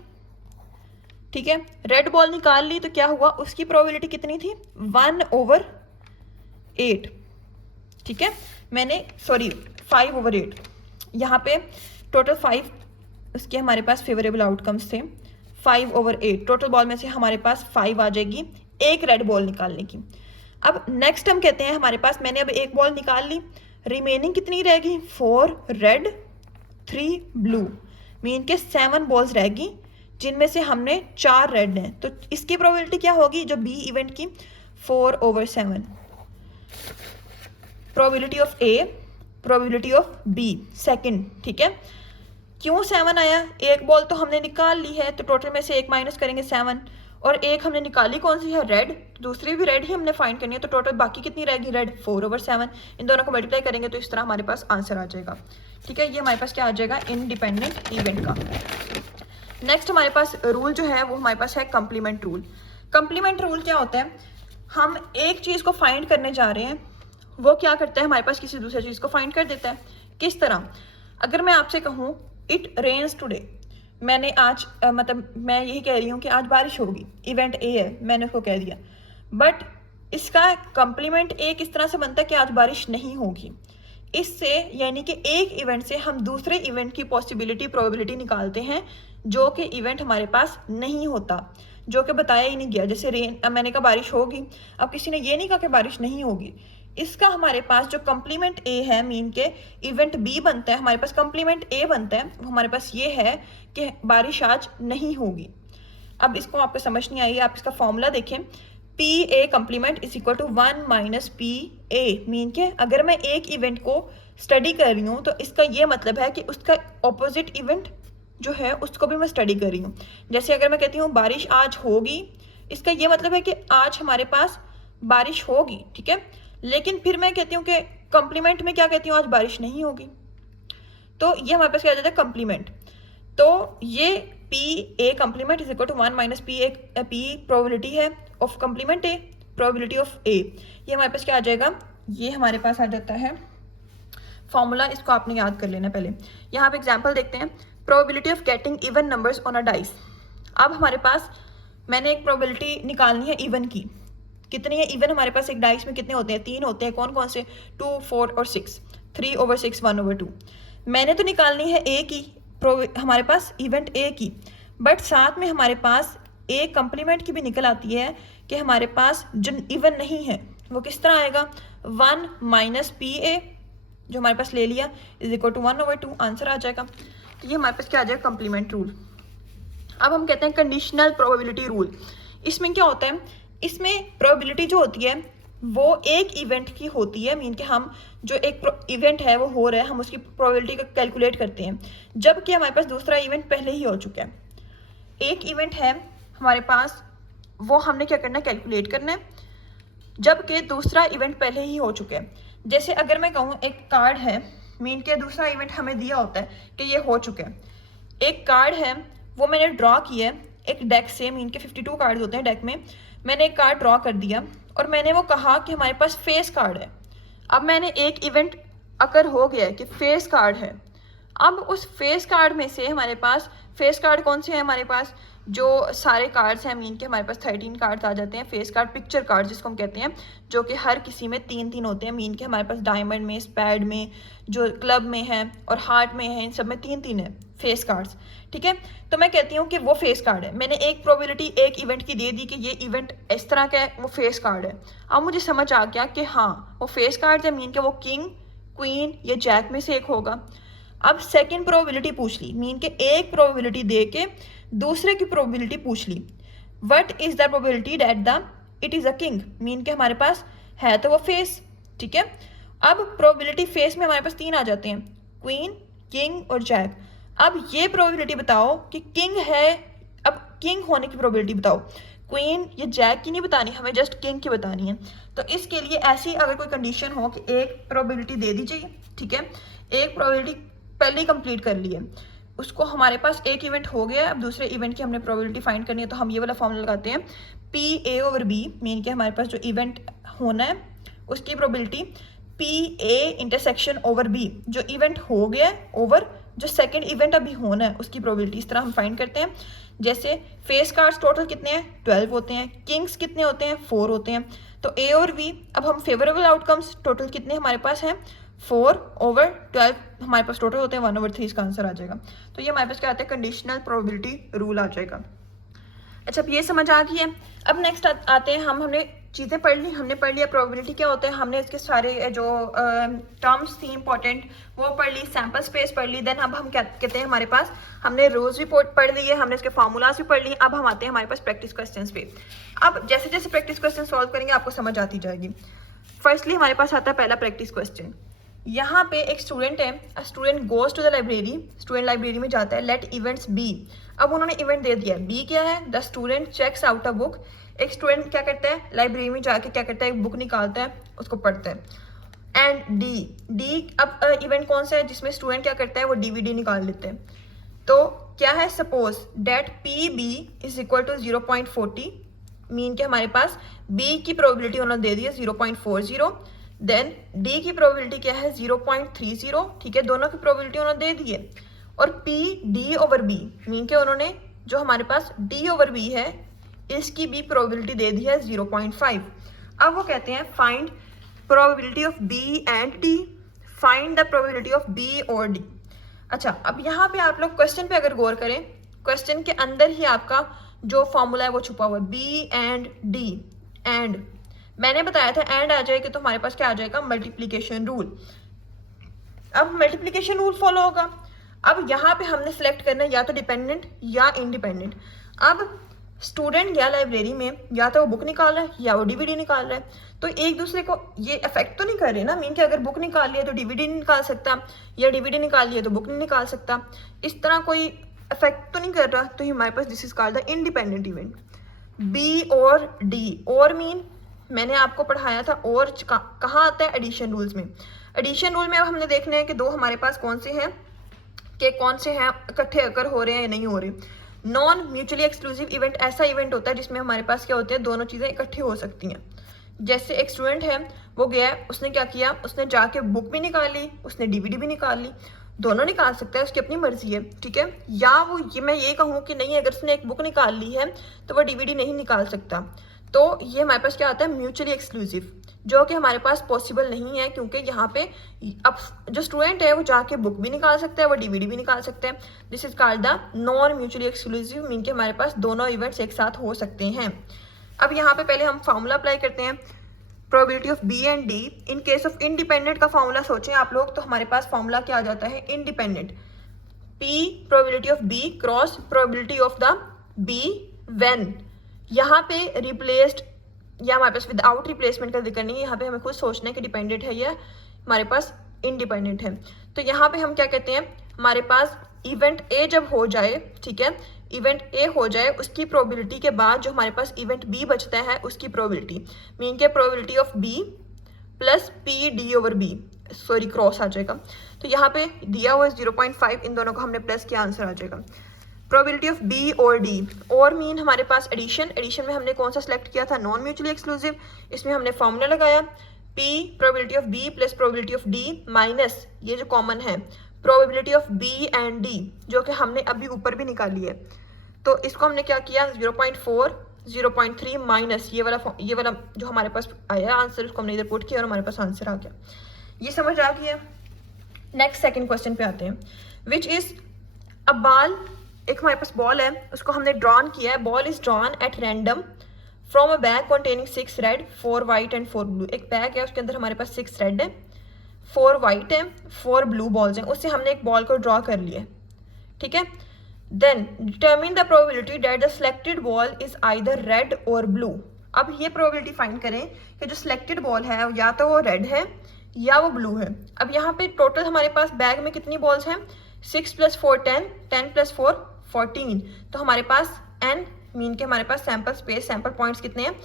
ठीक है, रेड बॉल निकाल ली, तो क्या हुआ, उसकी प्रोबेबिलिटी कितनी थी, 1/8, ठीक है, मैंने 5/8, यहाँ पे टोटल 5 उसके हमारे पास फेवरेबल आउटकम्स थे, 5/8 टोटल बॉल में से हमारे पास 5 आ जाएगी एक रेड बॉल निकालने की। अब नेक्स्ट हम कहते हैं, हमारे पास मैंने अब एक बॉल निकाल ली, रिमेनिंग कितनी रहेगी, 4 रेड 3 ब्लू, मीन के 7 बॉल्स रहेगी, जिनमें से हमने 4 रेड हैं, तो इसकी प्रोबेबिलिटी क्या होगी, जो बी इवेंट की, 4/7, probability of A, probability of B second, ठीक है। क्यों 7 आया, एक बॉल तो हमने निकाल ली है, तो टोटल में से एक माइनस करेंगे 7, और एक हमने निकाली कौन सी है, रेड, दूसरी भी रेड ही हमने फाइंड करनी है, तो टोटल बाकी कितनी रहेगी, रेड, 4/7। इन दोनों को मल्टीप्लाई करेंगे तो इस तरह हमारे पास आंसर आ जाएगा, ठीक है। ये हमारे पास क्या आ जाएगा, इंडिपेंडेंट इवेंट का। नेक्स्ट हमारे पास रूल जो है वो हमारे पास है कंप्लीमेंट रूल। कंप्लीमेंट रूल क्या होता है, हम एक चीज़ को फाइंड करने जा रहे हैं, वो क्या करता है, हमारे पास किसी दूसरी चीज़ को फाइंड कर देता है। किस तरह, अगर मैं आपसे कहूँ इट रेन्स टुडे, मैंने आज मतलब मैं यही कह रही हूँ कि आज बारिश होगी, इवेंट ए है, मैंने उसको कह दिया, बट इसका कंप्लीमेंट ए किस तरह से बनता है कि आज बारिश नहीं होगी। इससे यानी कि एक इवेंट से हम दूसरे इवेंट की पॉसिबिलिटी, प्रोबेबिलिटी निकालते हैं जो कि इवेंट हमारे पास नहीं होता, जो कि बताया ही नहीं गया। जैसे रेन, अब मैंने कहा बारिश होगी, अब किसी ने ये नहीं कहा कि बारिश नहीं होगी। इसका हमारे पास जो कंप्लीमेंट ए है, मीन के इवेंट बी बनता है, हमारे पास कंप्लीमेंट ए बनता है, वो हमारे पास ये है कि बारिश आज नहीं होगी। अब इसको आपको समझ नहीं आई, आप इसका फॉर्मूला देखें, P A complement is equal to 1 minus P A. Mean के अगर मैं एक इवेंट को स्टडी कर रही हूँ तो इसका ये मतलब है कि उसका ऑपोजिट इवेंट जो है उसको भी मैं स्टडी कर रही हूँ। जैसे अगर मैं कहती हूँ बारिश आज होगी, इसका ये मतलब है कि आज हमारे पास बारिश होगी, ठीक है। लेकिन फिर मैं कहती हूँ कि कम्प्लीमेंट में क्या कहती हूँ, आज बारिश नहीं होगी, तो ये हमारे पास क्या आ जाता है, कम्प्लीमेंट। तो ये P A complement is equal to 1 minus P A, P probability है of complement A, probability of A. ये हमारे पास क्या आ जाएगा, ये हमारे पास आ जाता है फॉर्मूला, इसको आपने याद कर लेना पहले। यहाँ पे एग्जांपल देखते हैं, probability of getting even numbers on a dice. अब हमारे पास मैंने एक प्रोबेबिलिटी निकालनी है इवन की। कितनी है इवन, हमारे पास एक डाइस में कितने होते हैं, 3 होते हैं। कौन कौन से, 2, 4 और 6, 3/6, 1/2। मैंने तो निकालनी है ए की, हमारे पास इवेंट ए की, बट साथ में हमारे पास ए कम्प्लीमेंट की भी निकल आती है कि हमारे पास जो इवन नहीं है वो किस तरह आएगा, 1 माइनस पी ए जो हमारे पास ले लिया इज इक्वल टू 1/2, आंसर आ जाएगा। तो ये हमारे पास क्या आ जाएगा, कम्प्लीमेंट रूल। अब हम कहते हैं कंडीशनल प्रोबेबिलिटी रूल। इसमें क्या होता है, इसमें प्रोबेबिलिटी जो होती है वो एक इवेंट की होती है। मीन कि हम जो एक इवेंट है वो हो रहा है, हम उसकी प्रोबेबिलिटी का कैलकुलेट करते हैं, जबकि हमारे पास दूसरा इवेंट पहले ही हो चुका है। एक इवेंट है हमारे पास, वो हमने क्या करना है, कैलकुलेट करना है, जबकि दूसरा इवेंट पहले ही हो चुका है। जैसे अगर मैं कहूँ एक कार्ड है, मीन के दूसरा इवेंट हमें दिया होता है कि ये हो चुका है। एक कार्ड है वो मैंने ड्रॉ किया है एक डेक से, मीन के 52 कार्ड होते हैं डेक में, मैंने एक कार्ड ड्रॉ कर दिया और मैंने वो कहा कि हमारे पास फेस कार्ड है। अब मैंने एक इवेंट अकर हो गया है कि फेस कार्ड है। अब उस फेस कार्ड में से हमारे पास, फेस कार्ड कौन से हैं हमारे पास, जो सारे कार्ड्स हैं, मीन के हमारे पास 13 कार्ड्स आ जाते हैं। फेस कार्ड पिक्चर कार्ड जिसको हम कहते हैं, जो कि हर किसी में 3-3 होते हैं। मीन के हमारे पास डायमंड में, स्पैड में, जो क्लब में है और हार्ट में है, इन सब में 3-3 है फेस कार्ड्स, ठीक है। तो मैं कहती हूँ कि वो फेस कार्ड है। मैंने एक प्रोबेबिलिटी एक इवेंट की दे दी कि ये इवेंट इस तरह का है, वो फेस कार्ड है। अब मुझे समझ आ गया कि हाँ वो फेस कार्ड है, मीन के वो किंग, क्वीन या जैक में से एक होगा। अब सेकंड प्रोबेबिलिटी पूछ ली, मीन के एक प्रोबेबिलिटी दे के दूसरे की प्रोबेबिलिटी पूछ ली, what is the probability that the it is a king. Mean के हमारे पास है तो वो फेस, ठीक है। अब प्रोबेबिलिटी फेस में हमारे पास 3 आ जाते हैं, क्वीन, किंग और जैक। अब ये प्रोबेबिलिटी बताओ कि किंग है, अब किंग होने की प्रोबेबिलिटी बताओ। क्वीन या जैक की नहीं बतानी, हमें जस्ट किंग की बतानी है। तो इसके लिए ऐसी अगर कोई कंडीशन हो कि एक प्रोबेबिलिटी दे दी चाहिए, ठीक है, एक प्रोबेबिलिटी पहले ही कंप्लीट कर ली है, उसको हमारे पास एक इवेंट हो गया, अब दूसरे इवेंट की हमने प्रोबेबिलिटी फाइंड करनी है, तो हम ये वाला फॉर्मूला लगाते हैं, P A over B. Mean के हमारे पास जो इवेंट होना है उसकी probability P A intersection over B, जो इवेंट हो गया ओवर जो सेकंड इवेंट अभी होना है उसकी प्रोबेबिलिटी। इस तरह हम फाइंड करते हैं। जैसे फेस कार्ड्स टोटल कितने हैं, 12 होते हैं। किंग्स कितने होते हैं, 4 होते हैं। तो ए और बी, अब हम फेवरेबल आउटकम्स टोटल कितने हमारे पास हैं, 4/12 हमारे पास टोटल होते हैं, 1/3 इसका आंसर आ जाएगा। तो ये हमारे पास क्या आता है, कंडीशनल प्रोबेबिलिटी रूल आ जाएगा। अच्छा, अब ये समझ आ गई है। अब नेक्स्ट आते हैं, हमने चीज़ें पढ़ ली, हमने पढ़ लिया प्रोबेबिलिटी क्या होता है, हमने इसके सारे जो टर्म्स थी इंपॉर्टेंट वो पढ़ ली, सैम्पल स्पेस पढ़ ली। देन अब हम क्या कहते हैं, हमारे पास हमने रोज रिपोर्ट पढ़ ली है, हमने इसके फार्मूलाज भी पढ़ लिए। अब हम आते हैं हमारे पास प्रैक्टिस क्वेश्चंस पे। अब जैसे जैसे प्रैक्टिस क्वेश्चन सॉल्व करेंगे आपको समझ आती जाएगी। फर्स्टली हमारे पास आता है पहला प्रैक्टिस क्वेश्चन। यहाँ पे एक स्टूडेंट है, student goes to the library, student library में जाता है, लेट इवेंट्स बी। अब उन्होंने इवेंट दे दिया, बी क्या है, the student checks out a book. एक स्टूडेंट क्या करता है, लाइब्रेरी में जाके क्या करता है, एक बुक निकालता है, उसको पढ़ता है। एंड डी, अब इवेंट कौन सा है जिसमें स्टूडेंट क्या करता है, वो डीवीडी निकाल लेते हैं। तो क्या है, suppose that P B is equal to 0.40। Mean के हमारे पास बी की प्रोबेबिलिटी उन्होंने दे दी है 0.40। देन डी की प्रोबेबिलिटी क्या है, 0.30, ठीक है, दोनों की प्रोबेबिलिटी उन्होंने दे दी है। और P D over B, mean के उन्होंने जो हमारे पास डी ओवर बी है इसकी भी प्रोबेबिलिटी दे दी है 0.5। अब वो कहते हैं find probability of B and D, find the probability of B और डी। अच्छा, अब यहाँ पे आप लोग क्वेश्चन पे अगर गौर करें, क्वेश्चन के अंदर ही आपका जो फॉर्मूला है वो छुपा हुआ है, बी एंड डी। एंड मैंने बताया था एंड आ जाएगा तो हमारे पास क्या आ जाएगा, मल्टीप्लीकेशन रूल। अब मल्टीप्लीकेशन रूल फॉलो होगा। अब यहाँ पे हमने सेलेक्ट करना है या तो डिपेंडेंट या इंडिपेंडेंट। अब स्टूडेंट गया लाइब्रेरी में, या तो वो बुक निकाल रहा है या वो डीवीडी निकाल रहा है, तो एक दूसरे को ये अफेक्ट तो नहीं कर रहे ना। मीन कि अगर बुक निकाल लिया तो डीवीडी नहीं निकाल सकता, या डीवीडी निकाल लिया तो बुक नहीं निकाल सकता, इस तरह कोई अफेक्ट तो नहीं कर रहा। तो हमारे पास this is called the independent event. B और डी, और मीन मैंने आपको पढ़ाया था, और कहाँ आता है? एडिशन रूल्स में। एडिशन रूल में अब हमने देखना है कि दो हमारे पास कौन से हैं, कि कौन से हैं इकट्ठे अगर हो रहे हैं या नहीं हो रहे। नॉन म्यूचुअली एक्सक्लूसिव इवेंट ऐसा इवेंट होता है जिसमें हमारे पास क्या होते हैं, दोनों चीज़ें इकट्ठी हो सकती हैं। जैसे एक स्टूडेंट है, वो गया, उसने क्या किया, उसने जाके बुक भी निकाली, उसने डीवीडी भी निकाल ली, दोनों निकाल सकता है, उसकी अपनी मर्जी है, ठीक है। या वो ये मैं ये कहूँ कि नहीं, अगर उसने एक बुक निकाल ली है तो वो डीवीडी नहीं निकाल सकता, तो ये हमारे पास क्या आता है, म्यूचुअली एक्सक्लूसिव, जो कि हमारे पास पॉसिबल नहीं है, क्योंकि यहाँ पे अब जो स्टूडेंट है वो जाके बुक भी निकाल सकता है, वो डीवीडी भी निकाल सकते हैं। This is called the non mutually exclusive, mean के हमारे पास दोनों इवेंट्स एक साथ हो सकते हैं। अब यहाँ पे पहले हम फार्मूला अप्लाई करते हैं, probability of B and D. In case of independent का फार्मूला सोचें आप लोग, तो हमारे पास फार्मूला क्या आ जाता है, independent, P probability of B cross probability of the B when, यहाँ पे रिप्लेस्ड या हमारे पास विदाउट रिप्लेसमेंट का जिक्र नहीं है, यहाँ पे हमें खुद सोचना है कि डिपेंडेंट है या हमारे पास इंडिपेंडेंट है। तो यहाँ पे हम क्या कहते हैं, हमारे पास इवेंट ए जब हो जाए, ठीक है, इवेंट ए हो जाए, उसकी प्रोबेबिलिटी के बाद जो हमारे पास इवेंट बी बचता है उसकी प्रोबेबिलिटी, मीन के probability of B plus P D over B, sorry cross आ जाएगा। तो यहाँ पे दिया हुआ 0.5, इन दोनों को हमने प्लस किया, आंसर आ जाएगा। प्रोबेबिलिटी ऑफ बी और डी, और मीन हमारे पास एडिशन, एडिशन में हमने कौन सा सेलेक्ट किया था, नॉन म्यूचुअली एक्सक्लूसिव, इसमें हमने फॉर्मूला लगाया, P probability of B plus probability of D minus ये जो कॉमन है probability of B and D, जो कि हमने अभी ऊपर भी निकाली है। तो इसको हमने क्या किया, 0.4 0.3 माइनस ये वाला जो हमारे पास आया आंसर, उसको हमने इधर पुट किया और हमारे पास आंसर आ गया। ये समझ आ गया। नेक्स्ट सेकंड क्वेश्चन पे आते हैं, विच इज अ बॉल, एक हमारे पास बॉल है, उसको हमने ड्रॉन किया है, ball is drawn at random from a bag containing 6 red 4 white and 4 blue. एक बैग है, उसके अंदर हमारे पास 6 रेड है, 4 वाइट है, 4 ब्लू बॉल्स हैं, उससे हमने एक बॉल को ड्रॉ कर लिया, ठीक है। Then determine the probability that the selected ball is either red और ब्लू। अब ये प्रोबेबिलिटी फाइंड करें कि जो सिलेक्टेड बॉल है या तो वो रेड है या वो ब्लू है। अब यहाँ पे टोटल हमारे पास बैग में कितनी बॉल्स हैं, 6 + 4 10, 10 + 4 14, तो हमारे पास n मीन के हमारे पास सैंपल स्पेस, सैंपल पॉइंट्स कितने हैं,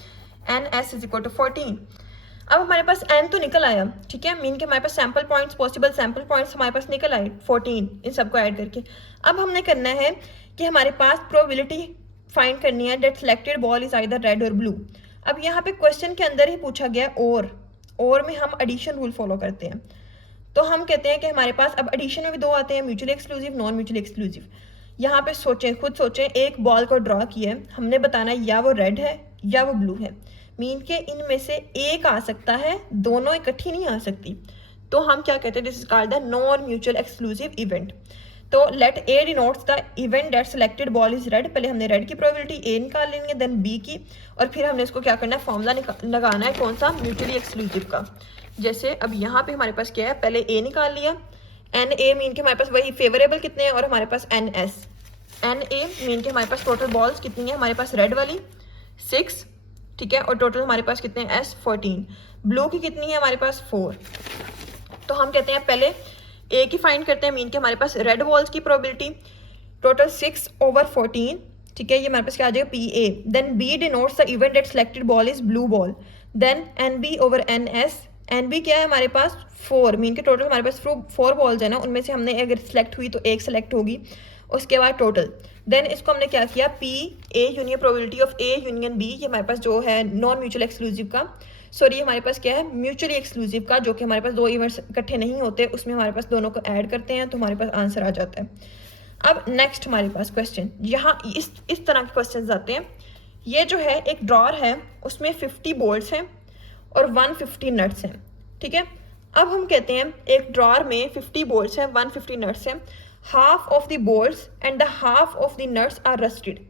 NS = 14। अब हमारे पास n तो निकल आया, ठीक है, मीन के हमारे पास sample points, possible sample points हमारे पास निकल आए 14, इन सबको ऐड करके। अब हमने करना है कि हमारे पास प्रोबेबिलिटी फाइंड करनी है that selected ball is either red और ब्लू। अब यहाँ पे क्वेश्चन के अंदर ही पूछा गया और में हम एडिशन रूल फॉलो करते हैं, तो हम कहते हैं कि हमारे पास अब एडिशन में भी दो आते हैं, mutually exclusive, non mutually exclusive. यहाँ पे सोचें, खुद सोचें, एक बॉल को ड्रॉ किया है, हमने बताना है या वो रेड है या वो ब्लू है, मीन के इनमें से एक आ सकता है, दोनों इकट्ठी नहीं आ सकती, तो हम क्या कहते हैं, this is called the non mutual exclusive event. तो let A denotes the event that selected ball is red, पहले हमने रेड की प्रोबेबिलिटी ए निकाल लेंगे, देन बी की, और फिर हमने इसको क्या करना है, फॉर्मूला लगाना है कौन सा, म्यूचुअली एक्सक्लूसिव का। जैसे अब यहाँ पे हमारे पास क्या है, पहले ए निकाल लिया, एन ए मीन के हमारे पास वही फेवरेबल कितने हैं, और हमारे पास N S, N A mean के हमारे पास टोटल बॉल्स कितनी है, हमारे पास रेड वाली 6, ठीक है, और टोटल हमारे पास कितने हैं, एस 14, ब्लू की कितनी है हमारे पास 4। तो हम कहते हैं पहले ए की फाइंड करते हैं, मीन के हमारे पास रेड बॉल्स की प्रोबेबिलिटी टोटल 6/14, ठीक है, ये हमारे पास क्या आ जाएगा, P A. Then B denotes the event that selected ball is blue ball, then N B over N S, N B क्या है हमारे पास 4, मीन के टोटल हमारे पास 4 बॉल्स है ना, उनमें से हमने अगर सिलेक्ट हुई तो एक सिलेक्ट होगी, उसके बाद टोटल। देन इसको हमने क्या किया, P A union probability of A union B, ये हमारे पास जो है नॉन म्यूचुअल एक्सक्लूसिव का, सॉरी हमारे पास क्या है, म्यूचुअली एक्सक्लूसिव का, जो कि हमारे पास दो इवेंट्स इकट्ठे नहीं होते, उसमें हमारे पास दोनों को ऐड करते हैं, तो हमारे पास आंसर आ जाता है। अब नेक्स्ट हमारे पास क्वेश्चन, यहाँ इस तरह के क्वेश्चन आते हैं। ये जो है एक ड्रॉर है, उसमें 50 बोल्ट्स हैं और 150 नट्स हैं, ठीक है। अब हम कहते हैं एक ड्रॉर में 50 बोल्ट्स हैं, 150 नट्स हैं, half of the bolts and the half of the nuts are rusted।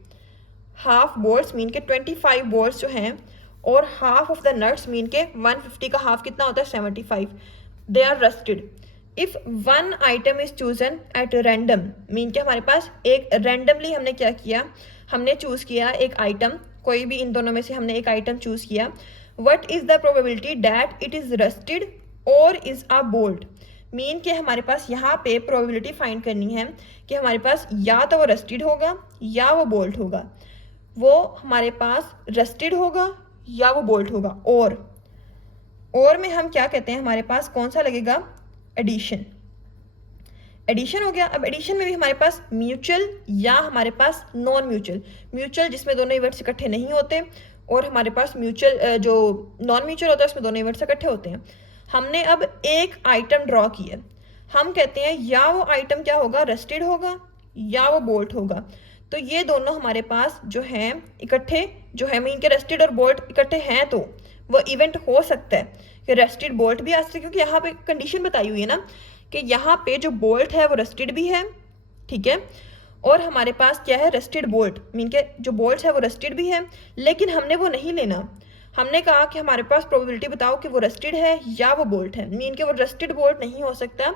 half bolts mean के 25 bolts जो हैं, और half of the nuts mean के 150 का half कितना होता है, 75, they are rusted। if one item is chosen at random mean के हमारे पास एक randomly हमने क्या किया, हमने चूज़ किया एक आइटम, कोई भी इन दोनों में से हमने एक आइटम चूज़ किया, what is the probability that it is rusted और इज़ अ बोल्ट। मीन के हमारे पास यहाँ पे प्रोबेबिलिटी फाइंड करनी है कि हमारे पास या तो वो रस्टेड होगा या वो बोल्ट होगा, वो हमारे पास रस्टेड होगा या वो बोल्ट होगा। और में हम क्या कहते हैं, हमारे पास कौन सा लगेगा, एडिशन। एडिशन हो गया। अब एडिशन में भी हमारे पास म्यूचुअल या हमारे पास नॉन म्यूचुअल, म्यूचुअल जिसमें दोनों इवेंट्स इकट्ठे नहीं होते, और हमारे पास म्यूचुअल जो नॉन म्यूचुअल होता है उसमें दोनों इवेंट्स इकट्ठे होते हैं। हमने अब एक आइटम ड्रॉ किया, हम कहते हैं या वो आइटम क्या होगा, रस्टेड होगा या वो बोल्ट होगा। तो ये दोनों हमारे पास जो हैं इकट्ठे, जो है मीन के रस्टेड और बोल्ट इकट्ठे हैं, तो वो इवेंट हो सकता है कि रस्टेड बोल्ट भी आ सकते, क्योंकि यहाँ पे कंडीशन बताई हुई है ना कि यहाँ पे जो बोल्ट है वो रस्टेड भी है, ठीक है, और हमारे पास क्या है, रस्टेड बोल्ट, मीन के जो बोल्ट है वो रस्टेड भी है, लेकिन हमने वो नहीं लेना। हमने कहा कि हमारे पास प्रोबेबिलिटी बताओ कि वो रस्टेड है या वो बोल्ट है। मीन के वो रस्टेड बोल्ट नहीं हो सकता,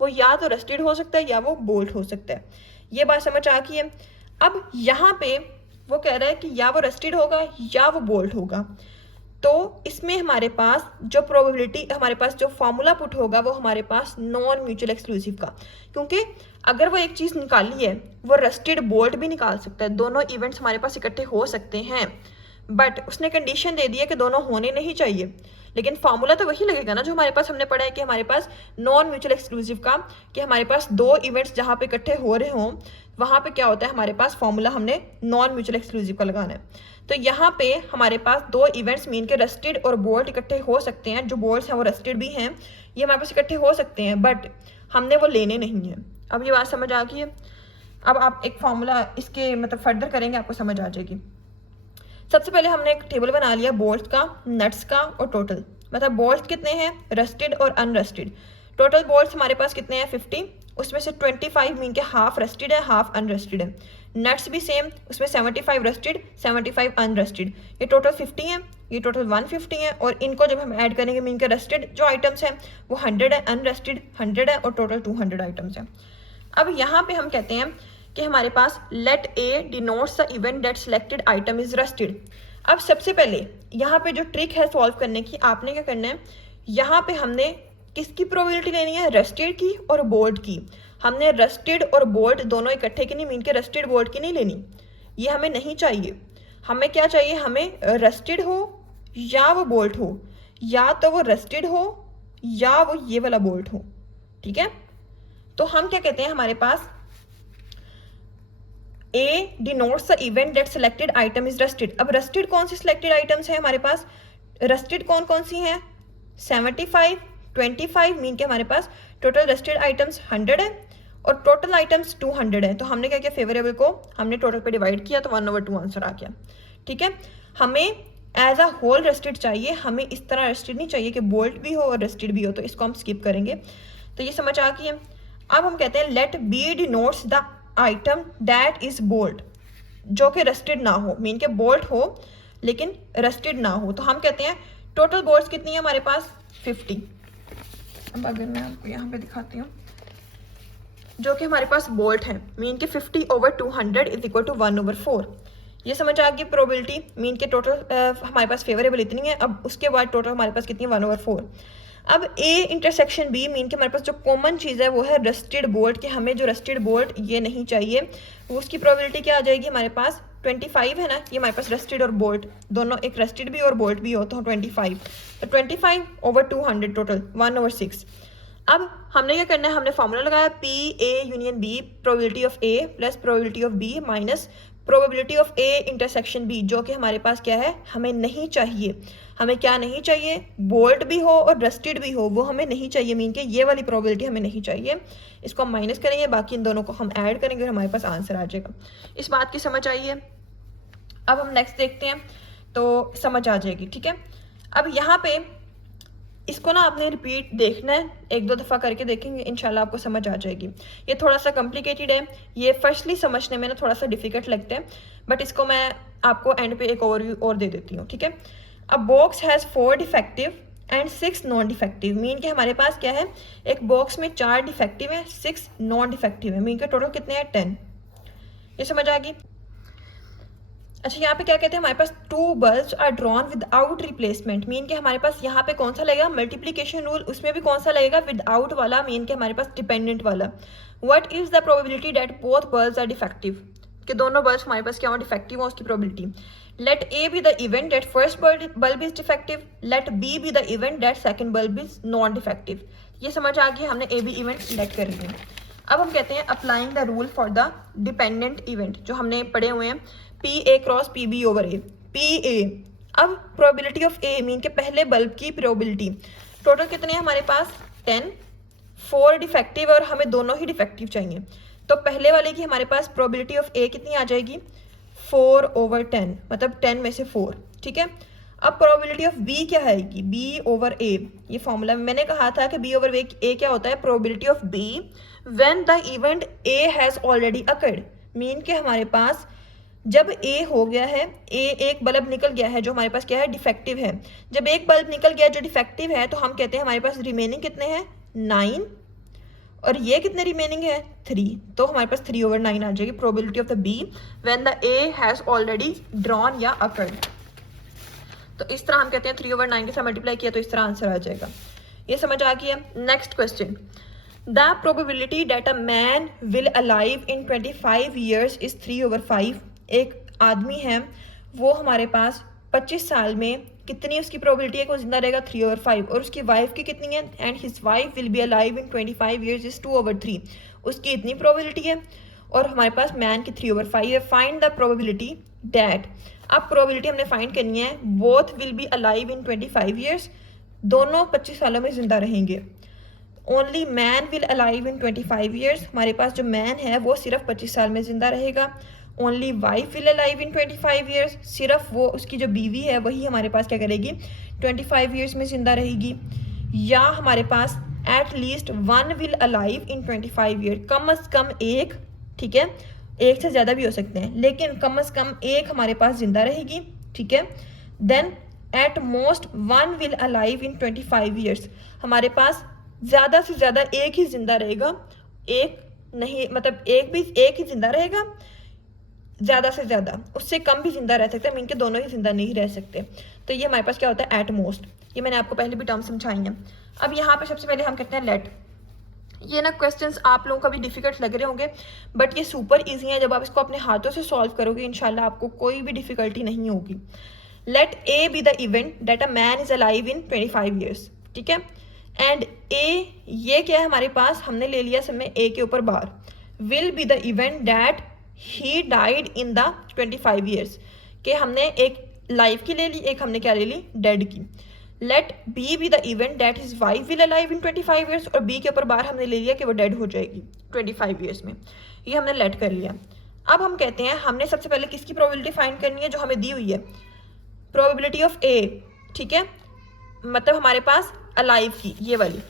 वो या तो रस्टेड हो सकता है या वो बोल्ट हो सकता है। ये बात समझ आ गई है। अब यहाँ पे वो कह रहा है कि या वो रस्टेड होगा या वो बोल्ट होगा, तो इसमें हमारे पास जो प्रोबेबिलिटी, हमारे पास जो फॉर्मूला पुट होगा वो हमारे पास नॉन म्यूचुअल एक्सक्लूसिव का, क्योंकि अगर वो एक चीज़ निकाली है वो रस्टेड बोल्ट भी निकाल सकता है, दोनों इवेंट्स हमारे पास इकट्ठे हो सकते हैं, बट उसने कंडीशन दे दी है कि दोनों होने नहीं चाहिए। लेकिन फॉर्मूला तो वही लगेगा ना जो हमारे पास हमने पढ़ा है कि हमारे पास नॉन म्यूचुअल एक्सक्लूसिव का, कि हमारे पास दो इवेंट्स जहाँ पे इकट्ठे हो रहे हों वहाँ पे क्या होता है, हमारे पास फॉर्मूला हमने नॉन म्यूचुअल एक्सक्लूसिव का लगाना है। तो यहाँ पे हमारे पास दो इवेंट्स मीन के रस्टेड और बोल्ट इकट्ठे हो सकते हैं, जो बोल्ट्स हैं वो रस्टेड भी हैं, ये हमारे पास इकट्ठे हो सकते हैं, बट हमने वो लेने नहीं है। अब ये बात समझ आ गई है। अब आप एक फॉर्मूला इसके मतलब फर्दर करेंगे, आपको समझ आ जाएगी। सबसे पहले हमने एक टेबल बना लिया बोल्ट का, नट्स का और टोटल, मतलब बोल्ट कितने हैं, रस्टेड और अनरस्टेड। टोटल बोल्ट्स हमारे पास कितने हैं, 50, उसमें से 25 मीन के हाफ रस्टेड है, हाफ अनरस्टेड है। नट्स भी सेम, उसमें 75 रस्टेड, 75 अनरस्टेड। ये टोटल 50 है, ये टोटल 150 है, और इनको जब हम ऐड करेंगे मीन के रस्टेड जो आइटम्स हैं वो 100 है, अनरस्टेड 100 है, और टोटल 200 आइटम्स हैं। अब यहाँ पे हम कहते हैं कि हमारे पास let A denotes the event that selected item is rusted. अब सबसे पहले यहाँ पे जो ट्रिक है सॉल्व करने की, आपने क्या करना है, यहाँ पे हमने किसकी प्रोबेबिलिटी लेनी है, रस्टेड की और बोल्ट की। हमने रस्टेड और बोल्ट दोनों इकट्ठे की नहीं, मीन के रस्टेड बोल्ट की नहीं लेनी, ये हमें नहीं चाहिए। हमें क्या चाहिए, हमें रस्टेड हो या वो बोल्ट हो, या तो वो रस्टेड हो या वो ये वाला बोल्ट हो, ठीक है। तो हम क्या कहते हैं, हमारे पास A denotes the event that selected item is rusted। अब रस्टेड कौन सी सिलेक्टेड आइटम्स हैं हमारे पास, रस्टेड कौन कौन सी हैं, 75, 25 मीन के हमारे पास टोटल रस्टेड आइटम्स 100 है और टोटल आइटम्स 200 है। तो हमने क्या किया, फेवरेबल को हमने टोटल पे डिवाइड किया तो 1/2 आंसर आ गया, ठीक है। हमें एज अ होल रस्टेड चाहिए, हमें इस तरह रस्टेड नहीं चाहिए कि बोल्ट भी हो और रस्टेड भी हो, तो इसको हम स्किप करेंगे। तो ये समझ आ गई है। अब हम कहते हैं let B denotes the item that is bolt, जो कि रस्टेड ना हो, मीन के बोल्ट हो लेकिन रस्टेड ना हो। तो हम कहते हैं टोटल बोल्ट्स कितनी है हमारे पास, 50। अब अगर मैं आपको यहाँ पे दिखाती हूँ, जो कि हमारे पास बोल्ट है, मीन के 50/200 इज इक्वल टू 1/4। ये समझ आ गई प्रोबेबिलिटी, मीन के टोटल हमारे पास फेवरेबल इतनी है। अब उसके बाद टोटल हमारे पास कितनी है, 1/4। अब ए इंटरसेक्शन बी, मीन के हमारे पास जो कॉमन चीज़ है वो है रस्टेड बोल्ट, कि हमें जो रस्टेड बोल्ट ये नहीं चाहिए। वो उसकी प्रोबेबिलिटी क्या आ जाएगी, हमारे पास 25 है ना, ये हमारे पास रस्टेड और बोल्ट दोनों, एक रस्टेड भी और बोल्ट भी हो, तो 25, तो 25/200 टोटल 1/6। अब हमने क्या करना है, हमने फॉर्मूला लगाया P A union B, probability of A plus probability of B minus probability of A intersection B, जो कि हमारे पास क्या है, हमें नहीं चाहिए। हमें क्या नहीं चाहिए, बोल्ट भी हो और रस्टेड भी हो, वो हमें नहीं चाहिए, मीन के ये वाली प्रोबेबिलिटी हमें नहीं चाहिए। इसको हम माइनस करेंगे, बाकी इन दोनों को हम ऐड करेंगे और हमारे पास आंसर आ जाएगा। इस बात की समझ आई है। अब हम नेक्स्ट देखते हैं तो समझ आ जाएगी, ठीक है। अब यहाँ पे इसको ना आपने रिपीट देखना है, 1-2 दफ़ा करके देखेंगे, इंशाल्लाह आपको समझ आ जाएगी। ये थोड़ा सा कॉम्प्लिकेटेड है, ये फर्स्टली समझने में ना थोड़ा सा डिफिकल्ट लगता है, बट इसको मैं आपको एंड पे एक ओवरव्यू और दे देती हूँ, ठीक है। अ box has 4 defective and 6 non defective, mean के हमारे पास क्या है, एक बॉक्स में 4 डिफेक्टिव है, 6 नॉन डिफेक्टिव है, मीन के टोटल कितने हैं, 10। ये समझ आ गई। अच्छा, यहाँ पे क्या कहते हैं, हमारे पास 2 bulbs are drawn without replacement, mean के हमारे पास यहाँ पे कौन सा लगेगा, मल्टीप्लीकेशन रूल, उसमें भी कौन सा लगेगा, विदाउट वाला, मीन के हमारे पास डिपेंडेंट वाला। What is the probability that both bulbs are defective, कि दोनों बल्ब्स हमारे पास क्या हो, डिफेक्टिव हो, उसकी probability. Let A be the event that first bulb is defective, let B be the event that second bulb is non defective. ये समझ आ गई, हमने ए बी इवेंट लेट कर लिया। अब हम कहते हैं applying the rule for the dependent event, जो हमने पढ़े हुए हैं, P A cross P B over A, P A. अब प्रोबेबिलिटी ऑफ ए, मीन के पहले बल्ब की प्रोबेबिलिटी, टोटल कितने हैं हमारे पास, 10, 4 डिफेक्टिव और हमें दोनों ही डिफेक्टिव चाहिए। तो पहले वाले की हमारे पास प्रोबेबिलिटी ऑफ ए कितनी आ जाएगी, 4/10, मतलब 10 में से 4, ठीक है। अब प्रोबेबिलिटी ऑफ बी क्या आएगी, बी ओवर ए, ये फॉर्मूला मैंने कहा था कि बी ओवर ए क्या होता है, probability of B when the event A has already occurred, mean के हमारे पास जब ए हो गया है, एक बल्ब निकल गया है जो हमारे पास क्या है, डिफेक्टिव है। जब एक बल्ब निकल गया जो डिफेक्टिव है, तो हम कहते हैं हमारे पास रिमेनिंग कितने हैं, 9, और ये कितने रिमेनिंग है, 3, तो हमारे पास 3/9 आ जाएगी probability of the B when the A has already drawn या अकर्ड। तो इस तरह हम कहते हैं 3/9 के साथ मल्टीप्लाई किया तो इस तरह आंसर आ जाएगा। ये समझ आ गया। Next question, the probability that a man will alive in 25 years is 3/5। एक आदमी है, वो हमारे पास 25 साल में कितनी उसकी प्रोबेबिलिटी है कि वो जिंदा रहेगा, 3/5, और उसकी वाइफ की कितनी है, and his wife will be alive in 25 years is 2/3, उसकी इतनी प्रोबेबिलिटी है, और हमारे पास मैन की 3/5 है। फाइंड द प्रोबेबिलिटी डैट, अब प्रोबेबिलिटी हमने फाइंड करनी है, both will be alive in 25 years, दोनों 25 सालों में जिंदा रहेंगे। Only man will alive in 25 years, हमारे पास जो मैन है वो सिर्फ 25 साल में जिंदा रहेगा। Only wife will alive in 25 years, सिर्फ वो उसकी जो बीवी है वही हमारे पास क्या करेगी, 25 years में जिंदा रहेगी। या हमारे पास at least 1 will alive in 25 years, कम अज कम एक, ठीक है, एक से ज़्यादा भी हो सकते हैं, लेकिन कम अज कम एक हमारे पास जिंदा रहेगी, ठीक है। Then at most 1 will alive in 25 years, हमारे पास ज़्यादा से ज़्यादा एक ही जिंदा रहेगा, एक नहीं, मतलब एक ही जिंदा रहेगा, ज़्यादा से ज़्यादा उससे कम भी जिंदा रह सकता है, मीन के दोनों ही जिंदा नहीं रह सकते। तो ये हमारे पास क्या होता है, एट मोस्ट। ये मैंने आपको पहले भी टर्म समझाई हैं। अब यहाँ पे सबसे पहले हम कहते हैं लेट। ये ना क्वेश्चंस आप लोगों को भी डिफिकल्ट लग रहे होंगे, बट ये सुपर इजी है, जब आप इसको अपने हाथों से सॉल्व करोगे इंशाल्लाह आपको कोई भी डिफिकल्टी नहीं होगी। Let A be the event that a man is alive in 25 years, ठीक है, एंड ए, ये क्या है हमारे पास, हमने ले लिया समय ए के ऊपर bar, will be the event that he died in the 25 years, कि हमने एक लाइफ की ले ली, एक हमने क्या ले ली, डेड की। Let B be the event that his wife will alive in 25 years, और बी के ऊपर बार हमने ले लिया कि वो डेड हो जाएगी 25 years में, ये हमने लेट कर लिया। अब हम कहते हैं हमने सबसे पहले किसकी प्रोबेबिलिटी फाइंड करनी है, जो हमें दी हुई है, प्रोबेबिलिटी ऑफ ए, ठीक है, मतलब हमारे पास अलाइव की, ये वाली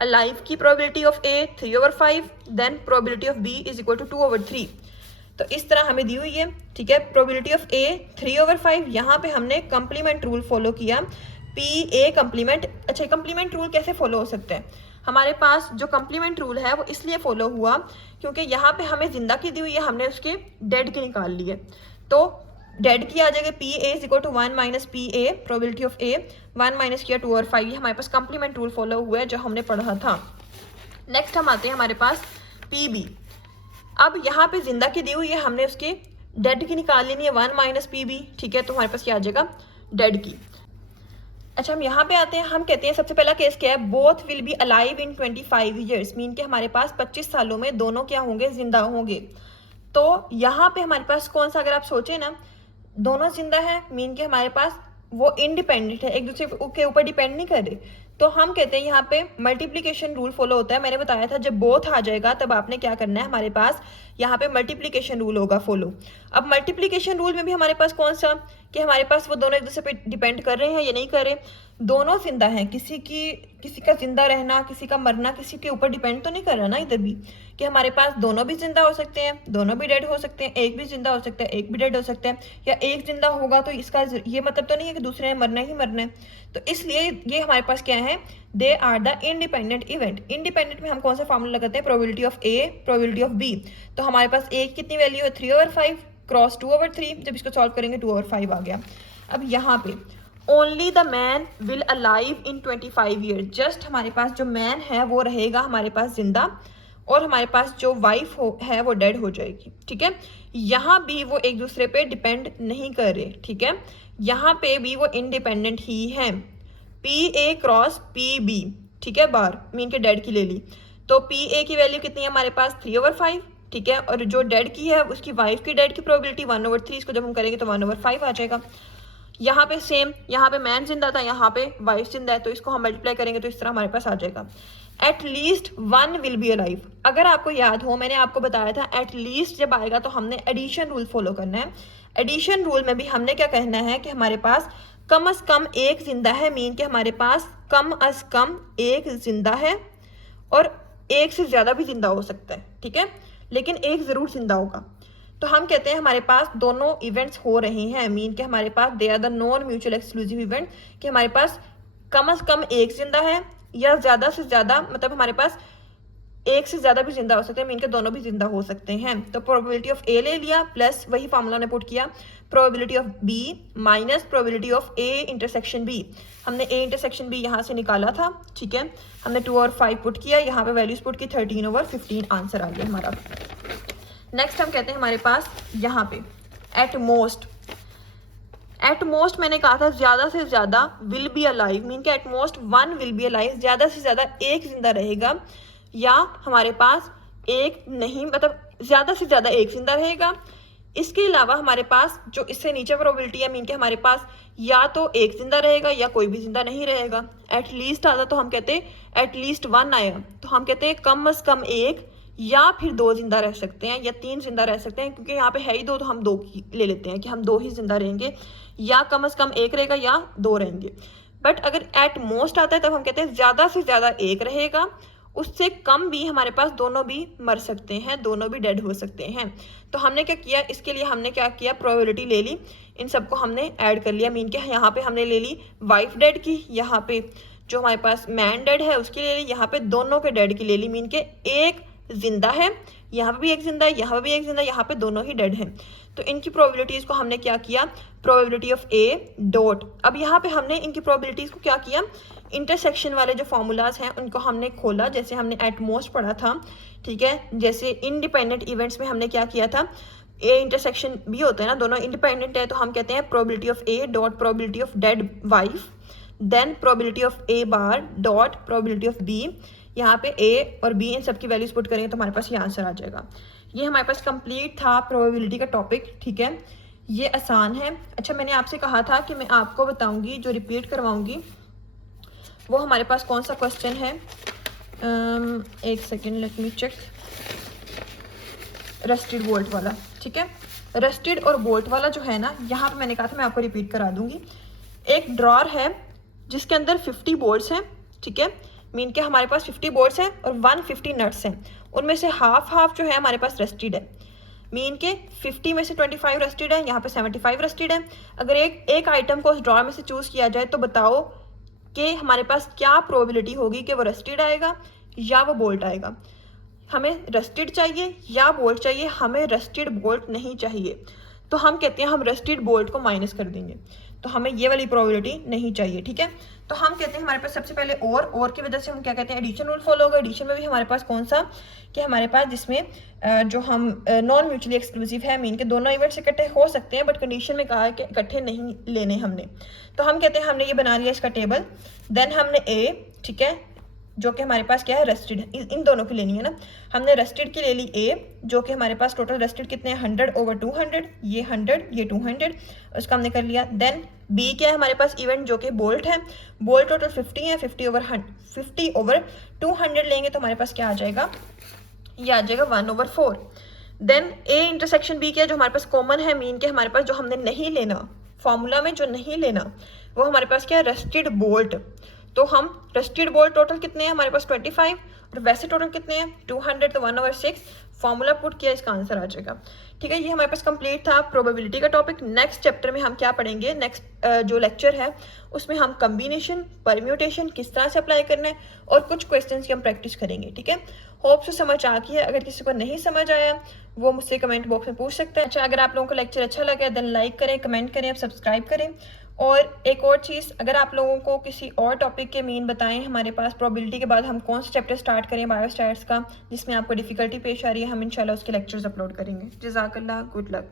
अलाइव की probability of A 3/5, then probability of B is equal to 2/3। तो इस तरह हमें दी हुई है, ठीक है। प्रोबेबिलिटी ऑफ ए 3/5, यहाँ पे हमने कंप्लीमेंट रूल फॉलो किया, पी ए कंप्लीमेंट। अच्छा, कंप्लीमेंट रूल कैसे फॉलो हो सकते हैं, हमारे पास जो कंप्लीमेंट रूल है वो इसलिए फॉलो हुआ क्योंकि यहाँ पे हमें जिंदा की दी हुई है, हमने उसके डेड की निकाल ली है, तो डेड की आ जाएगी P A is equal to 1 minus P A, probability of A 1 minus किया 2/5, ये हमारे पास कंप्लीमेंट रूल फॉलो हुआ है जो हमने पढ़ा था। नेक्स्ट हम आते हैं हमारे पास पी बी। अब यहाँ पे जिंदा की दी हुई है, हमने उसके डेड की निकाल लेनी है 1 माइनस पी बी, ठीक है, तो हमारे पास क्या आ जाएगा, डेड की। अच्छा, हम यहाँ पे आते हैं, हम कहते हैं सबसे पहला केस क्या है, both will be alive in 25 years, mean के हमारे पास 25 सालों में दोनों क्या होंगे, जिंदा होंगे। तो यहाँ पे हमारे पास कौन सा, अगर आप सोचें ना, दोनों जिंदा है, मीन के हमारे पास वो इंडिपेंडेंट है, एक दूसरे के ऊपर डिपेंड नहीं कर रहे, तो हम कहते हैं यहाँ पे मल्टीप्लिकेशन रूल फॉलो होता है। मैंने बताया था जब बोथ आ जाएगा तब आपने क्या करना है, हमारे पास यहाँ पे मल्टीप्लिकेशन रूल होगा फॉलो। अब मल्टीप्लिकेशन रूल में भी हमारे पास कौन सा, कि हमारे पास वो दोनों एक दूसरे पे डिपेंड कर रहे हैं या नहीं कर रहे, दोनों जिंदा हैं, किसी का जिंदा रहना, किसी का मरना किसी के ऊपर डिपेंड तो नहीं कर रहा ना इधर भी, कि हमारे पास दोनों भी जिंदा हो सकते हैं, दोनों भी डेड हो सकते हैं, एक भी जिंदा हो सकता है, एक भी डेड हो सकता है, या एक जिंदा होगा तो इसका ये मतलब तो नहीं है कि दूसरे ने मरना ही मरना है। तो इसलिए ये हमारे पास क्या है, they are the independent event. Independent में हम कौन सा फॉर्मूला लगाते हैं, probability of A probability of B. तो हमारे पास ए की कितनी वैल्यू है, 3/5, क्रॉस 2/3, जब इसको सॉल्व करेंगे 2/5 आ गया। अब यहाँ पे only the man will alive in 25 year, just हमारे पास जो मैन है वो रहेगा हमारे पास जिंदा और हमारे पास जो वाइफ है वो डेड हो जाएगी। ठीक है, यहाँ भी वो एक दूसरे पे डिपेंड नहीं कर रहे। ठीक है, यहाँ पे भी वो इंडिपेंडेंट ही है। PA क्रॉस PB, ठीक है, बार मीन के डेड की ले ली, तो PA की वैल्यू कितनी है हमारे पास 3/5। ठीक है, और जो डेड की है उसकी वाइफ की डेड की प्रोबेबिलिटी 1/3, इसको जब हम करेंगे तो 1/5 आ जाएगा। यहाँ पे सेम, यहाँ पे मैन जिंदा था, यहाँ पे वाइफ जिंदा है, तो इसको हम मल्टीप्लाई करेंगे तो इस तरह हमारे पास आ जाएगा eight least 1 will be alive. अगर आपको याद हो, मैंने आपको बताया था एट लीस्ट जब आएगा तो हमने एडिशन रूल फॉलो करना है। एडिशन रूल में भी हमने क्या कहना है कि हमारे पास कम अज कम एक जिंदा है, मीन कि हमारे पास कम अज कम एक जिंदा है और एक से ज्यादा भी जिंदा हो सकता है। ठीक है, लेकिन एक जरूर जिंदा होगा। तो हम कहते हैं हमारे पास दोनों इवेंट्स हो रहे हैं, मीन कि हमारे पास they are the non mutual exclusive event, कि हमारे पास कम से कम एक जिंदा है या ज्यादा से ज्यादा, मतलब हमारे पास एक से ज्यादा भी जिंदा हो सकते हैं, मीन के दोनों भी जिंदा हो सकते हैं। तो प्रोबेबिलिटी ऑफ ए ले लिया प्लस वही फार्मूला ने पुट किया, probability of B minus probability of A intersection B. हमने ए इंटरसेक्शन बी यहाँ से निकाला था। ठीक है, हमने 2 और 5 पुट किया, यहाँ पे वैल्यूज पुट की 13/15 आंसर आ गया हमारा। नेक्स्ट हम कहते हैं हमारे पास यहाँ पे एट मोस्ट मैंने कहा था ज्यादा से ज्यादा विल बी अलाइव, मीन के eight most 1 will be alive, ज्यादा से ज्यादा एक जिंदा रहेगा, या हमारे पास एक नहीं, मतलब ज्यादा से ज्यादा एक जिंदा रहेगा। इसके अलावा हमारे पास जो इससे नीचे प्रोबेबिलिटी है, मीन के हमारे पास या तो एक जिंदा रहेगा या कोई भी जिंदा नहीं रहेगा। एट लीस्ट आता तो हम कहते एट लीस्ट 1 आया तो हम कहते हैं कम अज कम एक या फिर 2 जिंदा रह सकते हैं या 3 जिंदा रह सकते हैं, क्योंकि यहाँ पे है ही 2 तो हम 2 ले लेते हैं कि हम 2 ही जिंदा रहेंगे, या कम से कम एक रहेगा या 2 रहेंगे। बट अगर एट मोस्ट आता है तब हम कहते हैं ज्यादा से ज्यादा एक रहेगा, उससे कम भी हमारे पास दोनों भी मर सकते हैं, दोनों भी डेड हो सकते हैं। तो हमने क्या किया, इसके लिए हमने क्या किया, प्रोबेबिलिटी ले ली, इन सबको हमने ऐड कर लिया, मीन के यहाँ पे हमने ले ली वाइफ डेड की, यहाँ पे जो हमारे पास मैन डेड है उसकी ले ली, यहाँ पे दोनों के डेड की ले ली, मीन के एक जिंदा है, यहाँ पे भी एक जिंदा है, यहाँ पे भी एक जिंदा है, यहाँ पे दोनों ही डेड हैं। तो इनकी प्रोबेबिलिटीज को हमने क्या किया, प्रोबेबिलिटी ऑफ ए डॉट। अब यहाँ पे हमने इनकी प्रोबेबिलिटीज को क्या किया, इंटरसेक्शन वाले जो फॉर्मूलाज हैं उनको हमने खोला, जैसे हमने एट मोस्ट पढ़ा था। ठीक है, जैसे इंडिपेंडेंट इवेंट्स में हमने क्या किया था, ए इंटरसेक्शन बी होता है ना, दोनों इंडिपेंडेंट है, तो हम कहते हैं probability of A dot probability of dead wife, then probability of A bar dot probability of B. यहाँ पे ए और बी इन सब की वैल्यूज पुट करेंगे तो हमारे पास ये आंसर आ जाएगा। ये हमारे पास कंप्लीट था प्रोबेबिलिटी का टॉपिक। ठीक है, ये आसान है। अच्छा, मैंने आपसे कहा था कि मैं आपको बताऊंगी, जो रिपीट करवाऊंगी वो हमारे पास कौन सा क्वेश्चन है। एक second, let me check. Rusted bolt वाला। ठीक है, रस्टेड और बोल्ट वाला जो है ना, यहाँ पे मैंने कहा था मैं आपको रिपीट करा दूंगी। एक ड्रॉर है जिसके अंदर 50 बोल्ट्स हैं। ठीक है, मीन के हमारे पास 50 बोल्ट्स हैं और 150 नट्स हैं, उनमें से हाफ जो है हमारे पास रस्टेड है, मीन के 50 में से 25 रस्टेड है, यहाँ पे 75 रस्टेड है। अगर एक आइटम को उस ड्रॉर में से चूज किया जाए तो बताओ कि हमारे पास क्या प्रोबेबिलिटी होगी कि वो रस्टेड आएगा या वो बोल्ट आएगा। हमें रस्टेड चाहिए या बोल्ट चाहिए, हमें रस्टेड बोल्ट नहीं चाहिए, तो हम कहते हैं हम रस्टेड बोल्ट को माइनस कर देंगे, तो हमें ये वाली प्रोबेबिलिटी नहीं चाहिए। ठीक है, तो हम कहते हैं हमारे पास सबसे पहले और की वजह से हम क्या कहते हैं, एडिशन रूल फॉलो होगा। एडिशन में भी हमारे पास कौन सा, कि हमारे पास जिसमें जो हम नॉन म्यूचुअली एक्सक्लूसिव है, मीन के दोनों इवेंट्स इकट्ठे हो सकते हैं, बट कंडीशन में कहा है कि इकट्ठे नहीं लेने हमने। तो हम कहते हैं हमने ये बना लिया इसका टेबल, देन हमने ए, ठीक है, जो कि हमारे पास क्या है रस्टेड, इन दोनों की लेनी है ना। हमने रस्टेड की ले ली ए, जो कि हमारे पास टोटल रस्टेड कितने हैं 100/200, ये 100 ये 200, उसका हमने कर लिया। देन बी क्या है हमारे पास इवेंट, जो कि बोल्ट है, बोल्ट टोटल 50 है, 50/200 लेंगे तो हमारे पास क्या आ जाएगा, ये आ जाएगा 1/4। देन ए इंटरसेक्शन बी क्या है, जो हमारे पास कॉमन है, मीन के हमारे पास जो हमने नहीं लेना, फॉर्मूला में जो नहीं लेना वो हमारे पास क्या है रस्टेड बोल्ट। तो हम रस्टेड बोल्ट टोटल कितने हैं हमारे पास 25, और वैसे टोटल कितने हैं 200, तो 1/6 फॉर्मूला पुट किया, इसका आंसर आ जाएगा। ठीक है, ये हमारे पास कंप्लीट था प्रोबेबिलिटी का टॉपिक। नेक्स्ट चैप्टर में हम क्या पढ़ेंगे, नेक्स्ट जो लेक्चर है उसमें हम कम्बिनेशन, परम्यूटेशन किस तरह से अप्लाई करना है और कुछ क्वेश्चंस की हम प्रैक्टिस करेंगे। ठीक है, होप सो समझ आ गई है। अगर किसी को नहीं समझ आया वो मुझसे कमेंट बॉक्स में पूछ सकते हैं। अच्छा, अगर आप लोगों को लेक्चर अच्छा लगा देन लाइक करें, कमेंट करें, आप सब्सक्राइब करें। और एक और चीज़, अगर आप लोगों को किसी और टॉपिक के मीन बताएं, हमारे पास प्रोबेबिलिटी के बाद हम कौन सा चैप्टर स्टार्ट करें बायोस्टैट्स का जिसमें आपको डिफिकल्टी पेश आ रही है, हम इंशाल्लाह उसके लेक्चर्स अपलोड करेंगे। जज़ाकल्लाह, गुड लक।